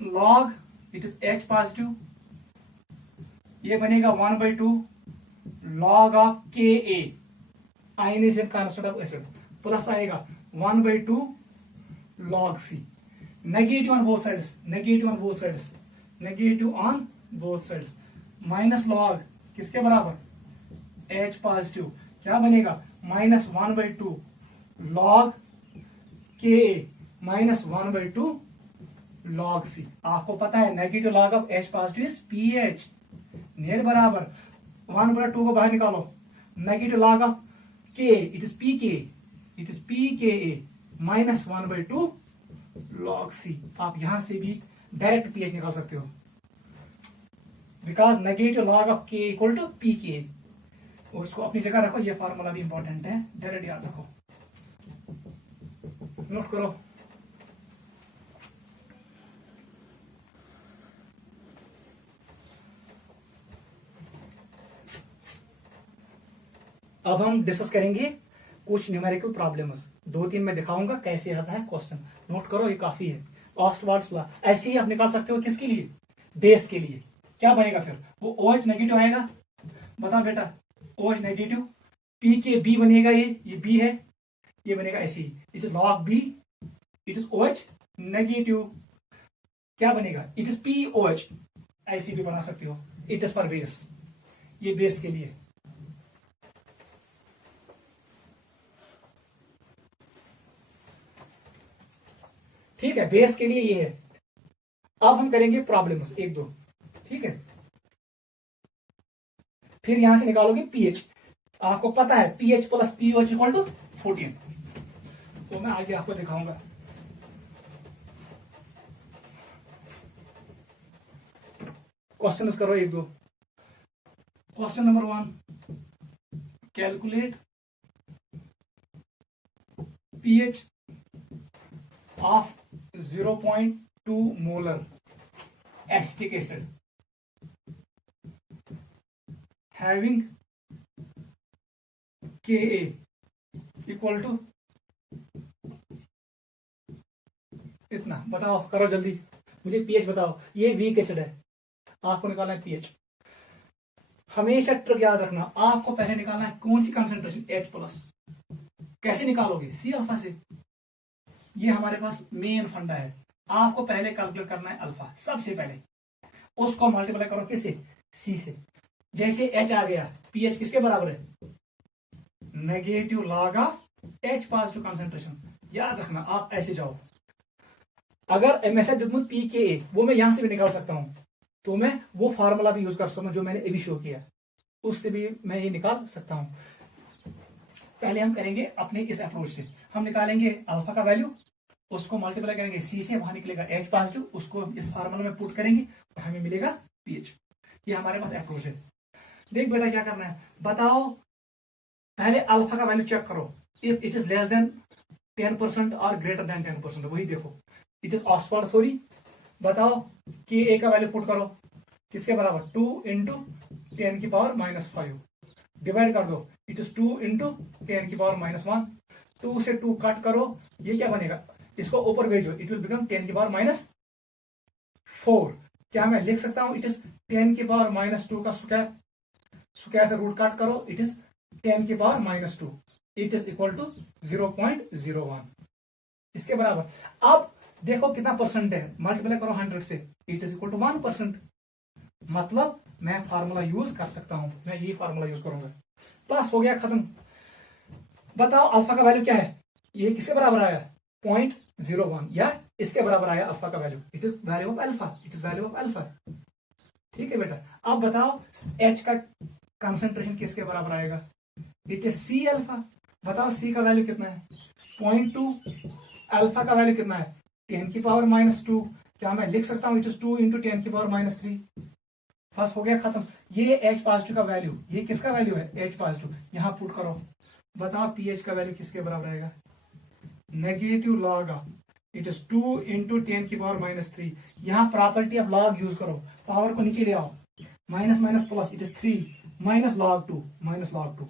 log it is H positive, ये बनेगा 1/2 log of KA ionisation constant of acid, plus आएगा 1/2 log C. Negative on both sides, negative on both sides, negative on both sides, minus log किसके बराबर, H positive, क्या बनेगा, minus 1/2 log KA minus 1/2 log C। आपको पता है negative log of H positive is pH near बराबर 1/2 को बाहर निकालो, negative log of K it is pKa minus 1/2 log C। आप यहां से भी डायरेक्ट pH निकाल सकते हो, because negative log of K equal to pKa। और इसको अपनी जगह रखो, ये फार्मूला भी इंपॉर्टेंट है, डायरेक्ट याद रखो, नोट करो। अब हम डिस्कस करेंगे कुछ न्यूमेरिकल प्रॉब्लम्स, 2-3 मैं दिखाऊंगा कैसे आता है क्वेश्चन, नोट करो, ये काफी है। ऑस्टवार्ड्स लॉ ऐसे ही आप निकाल सकते हो, किसके लिए, बेस के लिए। क्या बनेगा फिर, वो OH नेगेटिव आएगा, बता बेटा, OH नेगेटिव, P के B बनेगा, ये B है, ये बनेगा ऐसे ही, it is log B, it is OH negative, क्या बनेगा, इट इज POH, ऐसे भी बना सकते हो, इट इज फॉर बेस, ये बेस के लिए। ठीक है, बेस के लिए ये है। अब हम करेंगे प्रॉब्लम्स 1-2, ठीक है। फिर यहां से निकालोगे pH, आपको पता है pH plus pOH equal to 14, तो मैं आगे आपको दिखाऊंगा। क्वेश्चन करो 1-2। Question number 1, calculate pH of 0.2 molar acetic acid having Ka equal to इतना। बताओ, करो जल्दी, मुझे pH बताओ। ये वीक एसिड है, आपको निकालना है pH। हमेशा ट्रिक याद रखना, आपको पहले निकालना है कौन सी कंसेंट्रेशन, H+। कैसे निकालोगे, C अल्फा से। ये हमारे पास मेन फंडा है, आपको पहले कैलकुलेट करना है अल्फा, सबसे पहले उसको मल्टीप्लाई करो किससे, C से। जैसे H आ गया, pH किसके बराबर है, negative log of H positive concentration. याद रखना, आप ऐसे जाओ, अगर मैं pKa वो मैं यहां से भी निकाल सकता हूं, तो मैं वो फार्मूला भी यूज कर सकता हूं जो मैंने अभी शो किया, उससे भी मैं ये निकाल सकता हूं। पहले हम करेंगे अपने इस अप्रोच से, हम निकालेंगे अल्फा का वैल्यू, उसको मल्टीप्लाई करेंगे C से, वहां निकलेगा H पॉजिटिव, उसको इस फार्मूला में पुट करेंगे और हमें मिलेगा pH। ये हमारे पास अप्रोच है। देख बेटा क्या करना है, बताओ, पहले अल्फा का वैल्यू चेक करो, if it is less than 10% और ग्रेटर देन 10%, वही देखो, इट इज ऑक्सफोर्ड थ्योरी। बताओ Ka का वैल्यू पुट करो, किसके बराबर, 2 इंटू 10 की पावर -5, डिवाइड कर दो, इट इज 2 इंटू 10 की पावर -1, 2 से 2 कट करो, ये क्या बनेगा, इसको ऊपर भेजो, इट विल बिकम 10 की पावर -4। क्या मैं लिख सकता हूं, इट इज 10 की पावर -2 का स्क्वायर से रूट कट करो, इट इज 10 की power -2, it is equal to 0.01, इसके बराबर। अब देखो कितना परसेंट है, मल्टीप्लाई करो 100 से, इट इज इक्वल टू 1%। मतलब मैं फार्मूला यूज कर सकता हूं, मैं ये फार्मूला यूज करूंगा, बस हो गया, खत्म। बताओ अल्फा का वैल्यू क्या है, ये किसके बराबर आया, 0.01, या इसके बराबर आया अल्फा का value, it is value of alpha, it is value of alpha. ठीक है बेटा, अब बताओ H का कंसंट्रेशन किसके बराबर आएगा, इट इज C अल्फा। बताओ C का वैल्यू कितना है, 0.2, अल्फा का वैल्यू कितना है, 10 की पावर -2। क्या मैं लिख सकता हूं, इट इज 2 इंटू 10 की पावर -3, बस हो गया, खत्म। ये H पॉजिटिव का वैल्यू, ये किसका वैल्यू है, H पॉजिटिव, यहां पुट करो। बताओ pH का वैल्यू किसके बराबर आएगा, negative log of, it is 2 into 10 की पावर -3। यहां प्रॉपर्टी ऑफ log यूज करो, पावर को नीचे ले आओ, minus minus plus, it is 3 minus log 2 minus log 2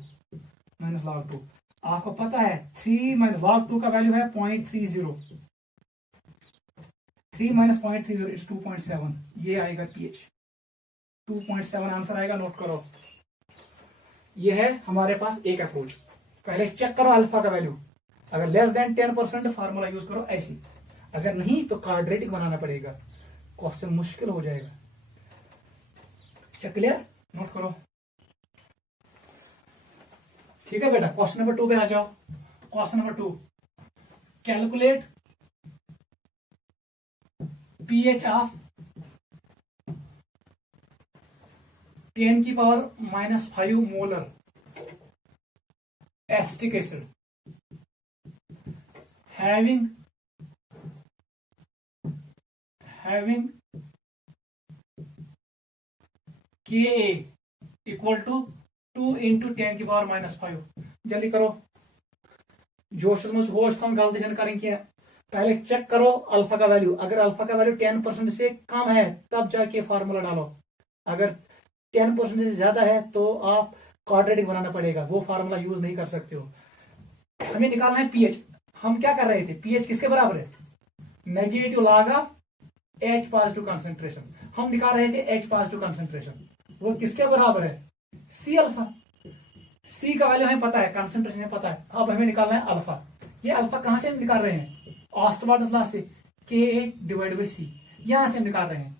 minus log 2। आपको पता है 3 माइनस log 2 का वैल्यू है 0.30, 3 माइनस 0.30 इज 2.7, ये आएगा pH, 2.7 आंसर आएगा, नोट करो। ये है हमारे पास एक अप्रोच। पहले चेक करो अल्फा का वैल्यू, अगर लेस देन 10% फार्मूला यूज करो ऐसी, अगर नहीं तो क्वाड्रेटिक बनाना पड़ेगा, क्वेश्चन मुश्किल हो जाएगा। क्या क्लियर, नोट करो। ठीक है बेटा, क्वेश्चन नंबर 2 पे आ जाओ। Question number 2, calculate pH of 10⁻⁻5 molar acetic acid having Ka equal to 2 × 10⁻⁻5। जल्दी करो, जोश मज होश थम, गलती छन करें क्या। पहले चेक करो अल्फा का वैल्यू, अगर अल्फा का वैल्यू 10% से कम है तब जाके फार्मूला डालो, अगर 10% से ज्यादा है तो आप क्वाड्रेटिक बनाना पड़ेगा, वो फार्मूला यूज नहीं कर सकते हो। हमें निकालना है पीएच। हम क्या कर रहे थे, पीएच किसके बराबर है, negative log of H positive concentration. हम निकाल रहे थे H पॉजिटिव कंसंट्रेशन, वो किसके बराबर है, सी अल्फा। सी का वैल्यू हमें पता है, कंसंट्रेशन हमें पता है, अब हमें निकालना है अल्फा। ये अल्फा कहां से हम निकाल रहे हैं, ऑस्टवाल्ड्स लॉ से, Ka/C, यहां से हम निकाल रहे हैं।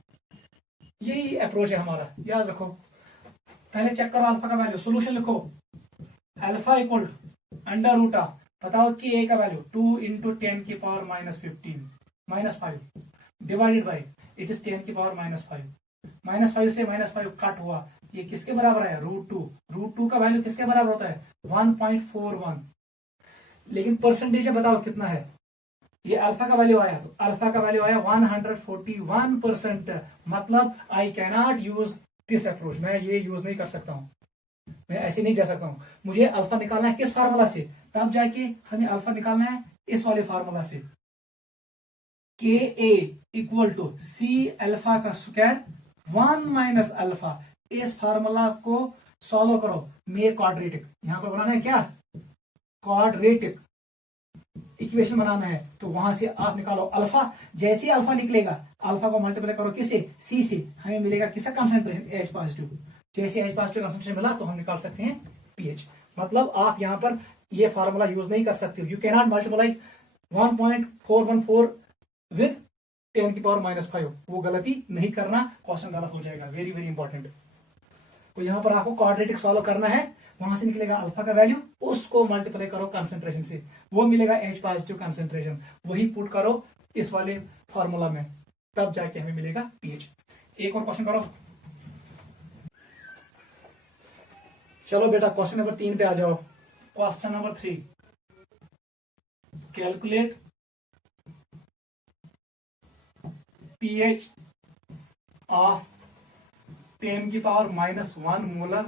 यही अप्रोच है हमारा, याद रखो। पहले चेक करो अल्फा का वैल्यू, सोल्यूशन लिखो, अल्फा इक्वल √, बताओ Ka का value 2 × 10⁻⁻15 divided by it is 10⁻⁻5। -5 से -5 कट हुआ, ये किसके बराबर है, √2। √2 का वैल्यू किसके बराबर होता है, 1.41। लेकिन परसेंटेज बताओ कितना है, ये अल्फा का वैल्यू आया, तो अल्फा का वैल्यू आया 141%। मतलब I cannot use this approach, मैं ये यूज नहीं कर सकता हूं, मैं ऐसे नहीं जा सकता हूं। मुझे अल्फा निकालना है किस फार्मूला से, तब जाके हमें अल्फा निकालना है इस वाले फार्मूला से, Ka equal to C alpha का स्क्वायर 1 - अल्फा। इस फार्मूला को सॉल्व करो, मेक क्वाड्रेटिक। यहां पर बनाना है क्या, क्वाड्रेटिक इक्वेशन बनाना है, तो वहां से आप निकालो अल्फा। जैसे ही अल्फा निकलेगा, अल्फा को मल्टीप्लाई करो किससे, सी से, हमें मिलेगा किसका कंसंट्रेशन, H पॉजिटिव। जैसे H पॉजिटिव कंसंट्रेशन मिला तो हम निकाल सकते हैं पीएच। मतलब आप यहां पर ये फार्मूला यूज नहीं कर सकते हो, you can not multiply 1.414 with 10⁻⁻5, वो गलती नहीं करना, क्वेश्चन गलत हो जाएगा, वेरी वेरी इंपॉर्टेंट। तो यहां पर आपको क्वाड्रेटिक सॉल्व करना है, वहां से निकलेगा अल्फा का वैल्यू, उसको मल्टीप्लाई करो कंसंट्रेशन से, वो मिलेगा H पॉजिटिव कंसंट्रेशन, वही पुट करो इस वाले फॉर्मूला में, तब जाके हमें मिलेगा पीएच। एक और क्वेश्चन करो। चलो बेटा क्वेश्चन नंबर 3 पे आ जाओ। Question number 3, calculate pH of 10⁻⁻1 molar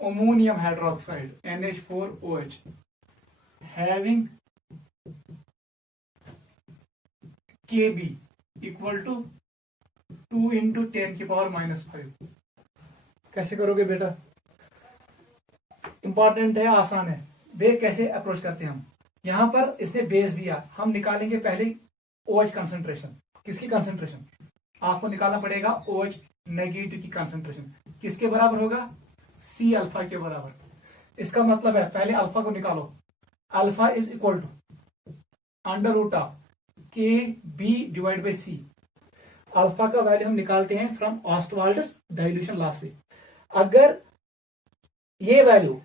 ammonium hydroxide NH4OH having Kb equal to 2 × 10⁻⁻5। कैसे करोगे बेटा, इंपॉर्टेंट है, आसान है, देख कैसे अप्रोच करते हैं हम। यहां पर इसने बेस दिया, हम निकालेंगे पहले OH कंसंट्रेशन। किसकी कंसंट्रेशन, आपको निकालना पड़ेगा OH नेगेटिव की कंसंट्रेशन, किसके बराबर होगा, C अल्फा के बराबर। इसका मतलब है पहले अल्फा को निकालो, alpha is equal to √, Kb/C। Alpha का वैल्यू हम निकालते हैं फ्रॉम ऑस्टवाल्ड्स डाइल्यूशन लॉ से। अगर ये वैल्यू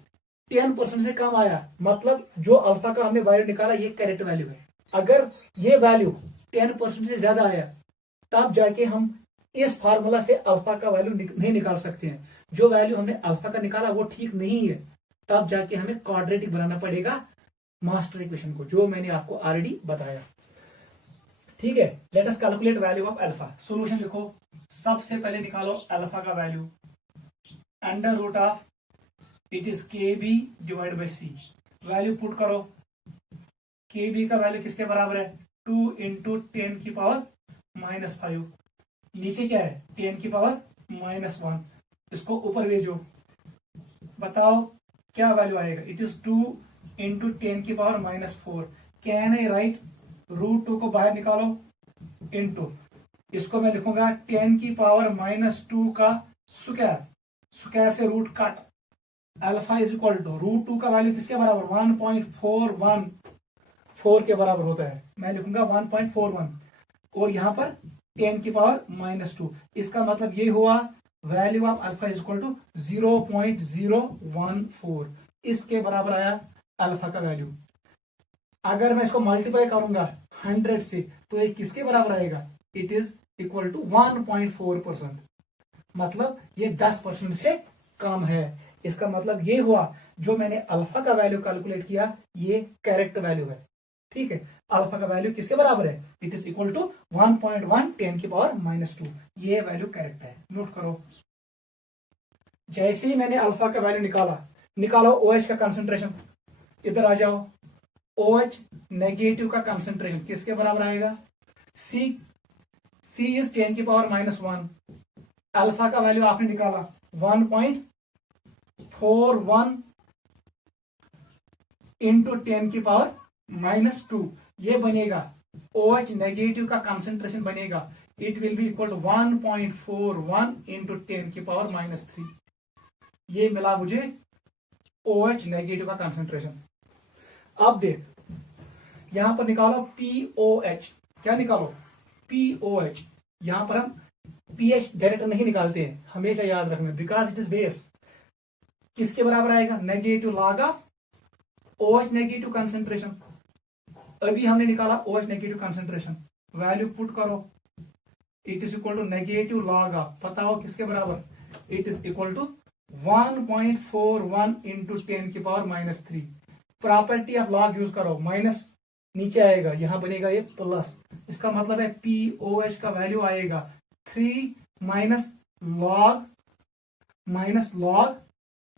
10% से कम आया, मतलब जो अल्फा का हमने वैल्यू निकाला ये करेक्ट वैल्यू है। अगर ये वैल्यू 10% से ज्यादा आया, तब जाके हम इस फार्मूला से अल्फा का वैल्यू नहीं निकाल सकते हैं। जो वैल्यू हमने अल्फा का निकाला वो ठीक नहीं है, तब जाके हमें क्वाड्रेटिक बनाना पड़ेगा मास्टर इक्वेशन को, जो मैंने आपको ऑलरेडी बताया। ठीक है, let us calculate value of alpha. Solution लिखो, सबसे पहले निकालो अल्फा का value, √, it is Kb/C। Value put करो, Kb का वैल्यू किसके बराबर है, 2 × 10⁻⁻5। नीचे क्या है, 10⁻⁻1। इसको ऊपर भेजो, बताओ क्या वैल्यू आएगा, it is 2 × 10⁻⁻4। Can I right, √2 को बाहर निकालो, इनटू इसको मैं लिखूंगा 10⁻⁻2 का स्क्वायर से root cut. Alpha is equal to √2 का वैल्यू किसके बराबर, 1.414 के बराबर होता है, मैं लिखूंगा 1.41, और यहां पर 10⁻⁻2। इसका मतलब ये हुआ value of alpha is equal to 0.014, इसके बराबर आया अल्फा का वैल्यू। अगर मैं इसको मल्टीप्लाई करूंगा 100 से, तो ये किसके बराबर आएगा, इट इज इक्वल टू 1.4%। मतलब ये 10% से कम है। इसका मतलब ये हुआ जो मैंने अल्फा का वैल्यू कैलकुलेट किया ये करेक्ट वैल्यू है। ठीक है, अल्फा का वैल्यू किसके बराबर है? इट इज इक्वल टू 1.1 10 की पावर -2। ये वैल्यू करेक्ट है, नोट करो। जैसे ही मैंने अल्फा का वैल्यू निकालो OH का कंसंट्रेशन, इधर आ जाओ। OH नेगेटिव का कंसंट्रेशन किसके बराबर आएगा? C इज 10 की पावर -1। अल्फा का वैल्यू आपने निकाला 1.41 इंटू 10 की पावर -2। ये बनेगा OH नेगेटिव का कंसंट्रेशन बनेगा, it will be equal to 1.41 into 10 की पावर -3। ये मिला मुझे OH नेगेटिव का कंसंट्रेशन। अब देख यहां पर निकालो POH। क्या निकालो? POH। यहां पर हम pH डायरेक्ट नहीं निकालते हैं, हमेशा याद रखना, बिकॉज इट इज बेस। किसके बराबर आएगा? Negative log of OH negative concentration. अभी हमने निकाला OH negative concentration, value put करो, it is equal to negative log of, बताओ किसके बराबर? It is equal to 1.41 into 10 की power -3। Property of log use करो, माइनस नीचे आएगा, यहां बनेगा ये प्लस। इसका मतलब है POH का वैल्यू आएगा 3 माइनस लॉग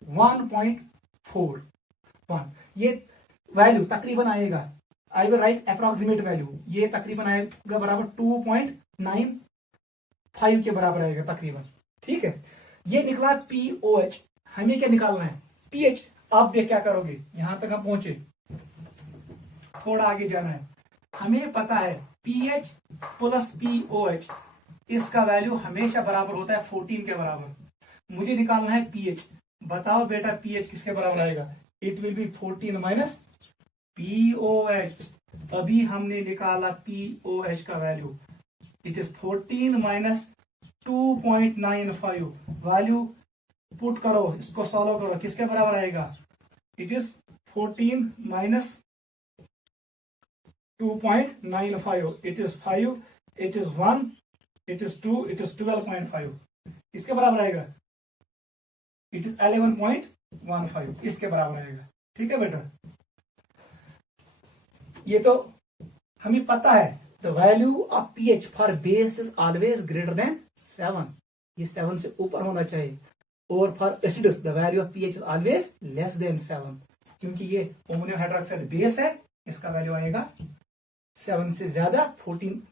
1.41। ये वैल्यू तकरीबन आएगा, I will write approximate value, ये तकरीबन आएगा बराबर 2.95 के बराबर आएगा तकरीबन। ठीक है, ये निकला POH। हमें क्या निकालना है? pH। आप देख क्या करोगे, यहां तक हम पहुंचे, थोड़ा आगे जाना है। हमें पता है pH प्लस POH, इसका वैल्यू हमेशा बराबर होता है 14 के बराबर। मुझे निकालना है pH। बताओ बेटा pH किसके बराबर आएगा? It will B 14 minus POH। अभी हमने निकाला POH का value, it is 14 minus 2.95। Value put करो, इसको सॉल्व करो, किसके बराबर आएगा? It is 14 minus 2.95, it is 5, it is 1, it is 2, it is 12.5। इसके बराबर आएगा? इट इज 11.15, इसके बराबर आएगा। ठीक है बेटा, ये तो हमें पता है। The value of pH for base is always greater than 7। ये 7 से ऊपर होना चाहिए। और for acidus the value of pH is always less than 7, क्योंकि ये अमोनियम हाइड्रोक्साइड बेस है, इसका वैल्यू आएगा 7 से ज्यादा,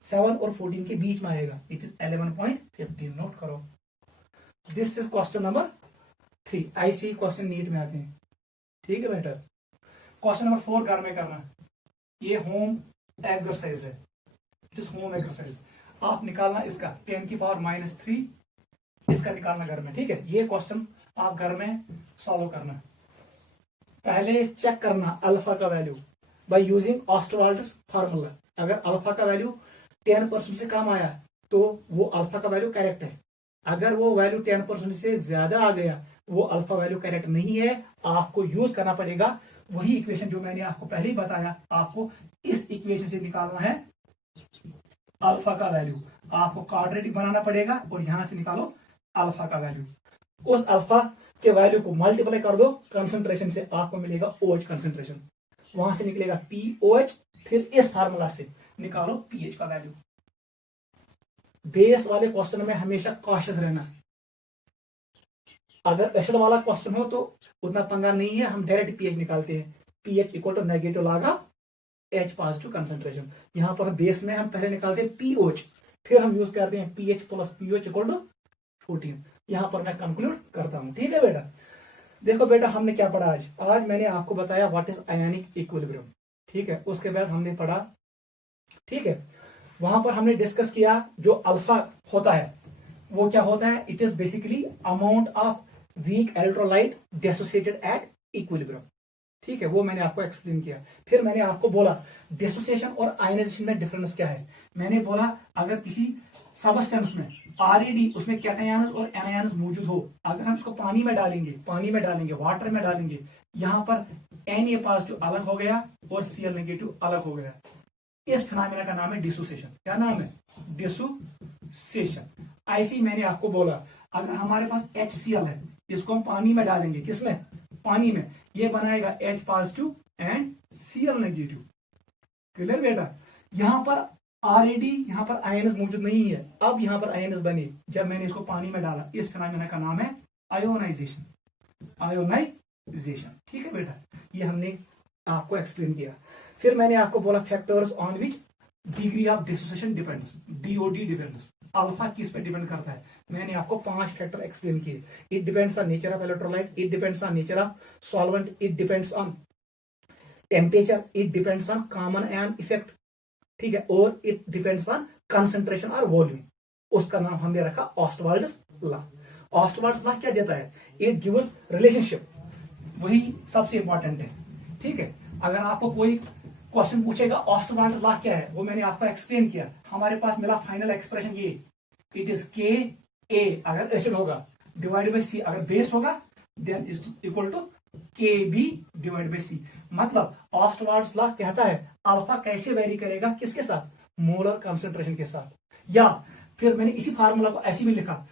7 और 14 के बीच में आएगा, इट इज 11.15। नोट करो, दिस इज क्वेश्चन नंबर 3। ऐसे ही क्वेश्चन नीट में आते हैं। ठीक है बेटा, क्वेश्चन नंबर 4 घर में करना, ये होम एक्सरसाइज है, इट इज होम एक्सरसाइज। आप निकालना इसका 10 की पावर -3, इसका निकालना घर में। ठीक है, ये क्वेश्चन आप घर में सॉल्व करना। पहले चेक करना अल्फा का वैल्यू बाय यूजिंग ऑस्टरवाल्ड्स फार्मूला। अगर अल्फा का वैल्यू 10% से कम आया तो वो अल्फा का वैल्यू करेक्ट है। अगर वो वैल्यू 10% से ज्यादा आ गया, वो अल्फा वैल्यू करेक्ट नहीं है। आपको यूज करना पड़ेगा वही इक्वेशन जो मैंने आपको पहले ही बताया। आपको इस इक्वेशन से निकालना है अल्फा का वैल्यू। आपको क्वाड्रेटिक बनाना पड़ेगा और यहां से निकालो अल्फा का वैल्यू। उस अल्फा के वैल्यू को मल्टीप्लाई कर दो कंसंट्रेशन से, आपको मिलेगा OH कंसंट्रेशन। वहां से निकलेगा POH, फिर इस फार्मूला से निकालो pH का वैल्यू। बेस वाले क्वेश्चन में हमेशा कॉशियस रहना। अगर एसिड वाला क्वेश्चन हो तो उतना पंगा नहीं है, हम डायरेक्ट pH निकालते हैं। pH equal to negative log of H positive concentration. यहां पर बेस में हम पहले निकालते हैं POH, फिर हम यूज करते हैं pH plus POH equal to 14। यहां पर मैं कंक्लूड करता हूं। ठीक है बेटा, देखो बेटा हमने क्या पढ़ा आज मैंने आपको बताया व्हाट इज आयनिक इक्विलिब्रियम। ठीक है, उसके बाद हमने पढ़ा, ठीक है, वहां पर हमने डिस्कस किया जो अल्फा होता है वो क्या होता है? It is basically amount of weak electrolyte dissociated at equilibrium. ठीक है, वो मैंने आपको एक्सप्लेन किया। फिर मैंने आपको बोला डिसोसिएशन और आयनाइजेशन में डिफरेंस क्या है। मैंने बोला अगर किसी सबस्टेंस में ऑलरेडी उसमें कैटायंस और एनायंस मौजूद हो, अगर हम इसको पानी में डालेंगे वाटर में डालेंगे, यहां पर Na पॉजिटिव अलग हो गया और Cl नेगेटिव अलग हो गया। इस फिनोमेना का नाम है डिसोसिएशन। क्या नाम है? डिसोसिएशन। ऐसे ही मैंने आपको बोला, अगर हमारे पास HCl है, इसको हम पानी में डालेंगे, किसमें? पानी में, ये बनाएगा H positive and Cl negative. Clear बेटा? यहां पर ऑलरेडी यहां पर आयन्स मौजूद नहीं है, अब यहां पर आयन्स बने जब मैंने इसको पानी में डाला। इस फिनोमेना का नाम है आयोनाइजेशन। आयोनाइजेशन, ठीक है बेटा? ये हमने आपको एक्सप्लेन किया। फिर मैंने आपको बोला factors on which degree of dissociation depends, DOD depends. Alpha किस पे डिपेंड करता है? मैंने आपको 5 फैक्टर एक्सप्लेन किए। It depends on nature of electrolyte, it depends on nature of solvent, it depends on temperature, it depends on common ion effect, ठीक है, और इट डिपेंड्स ऑन कंसंट्रेशन और वॉल्यूम। उसका नाम हमने रखा ऑस्टवाल्ड्स लॉ। ऑस्टवाल्ड्स लॉ क्या देता है? इट गिव्स रिलेशनशिप, वही सबसे इंपॉर्टेंट है, ठीक है? अगर आपको कोई क्वेश्चन पूछेगा ऑस्टवाल्ड्स लॉ क्या है, वो मैंने आपको एक्सप्लेन किया। हमारे पास मिला फाइनल एक्सप्रेशन ये, इट इज Ka अगर एसिड होगा डिवाइड बाई C, अगर बेस होगा then is equal to Kb divide by C। मतलब ऑस्टवाल्ड्स लॉ कहता है अल्फा कैसे वेरी करेगा, किसके साथ? मोलर कंसंट्रेशन के साथ। या फिर मैंने इसी फार्मूला को ऐसे भी लिखा,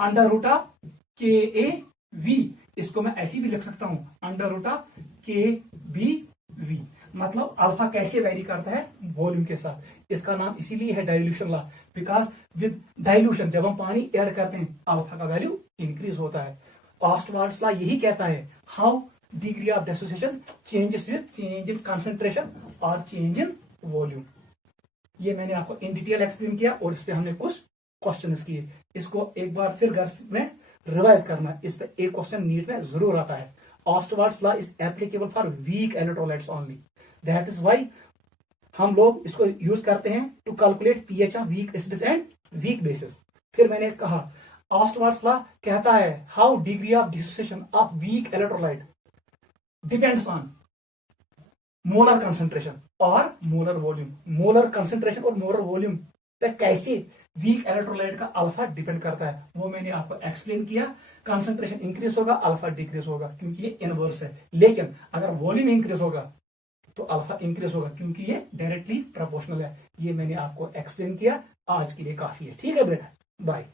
अंडर रूट ऑफ KAV, इसको मैं ऐसे भी लिख सकता हूं, अंडर रूट ऑफ KBV। मतलब अल्फा कैसे वेरी करता है? वॉल्यूम के साथ। इसका नाम इसीलिए है dilution law, because with dilution जब हम पानी ऐड करते हैं अल्फा का वैल्यू इंक्रीज होता है। ऑस्टवाल्ड्स लॉ यही कहता है how degree of dissociation changes with change in concentration और चेंज इन वॉल्यूम। ये मैंने आपको इन डिटेल एक्सप्लेन किया और इस पे हमने कुछ क्वेश्चंस किए। इसको एक बार फिर घर में रिवाइज करना, इस पे एक क्वेश्चन नीट में जरूर आता है। Ostwald's law is applicable for weak electrolytes only, that is why हम लोग इसको यूज करते हैं to calculate pH of weak acids and weak bases. फिर मैंने कहा ऑस्टवाल्ड्स लॉ कहता है how degree of dissociation of weak electrolyte depends on molar concentration और मोलर वॉल्यूम। मोलर कंसंट्रेशन और मोलर वॉल्यूम पे कैसे वीक इलेक्ट्रोलाइट का अल्फा डिपेंड करता है वो मैंने आपको एक्सप्लेन किया। कंसंट्रेशन इंक्रीज होगा, अल्फा डिक्रीज होगा, क्योंकि ये इनवर्स है। लेकिन अगर वॉल्यूम इंक्रीज होगा तो अल्फा इंक्रीज होगा, क्योंकि ये डायरेक्टली प्रोपोर्शनल है। ये मैंने आपको एक्सप्लेन किया। आज के लिए काफी है, ठीक है बेटा? बाय।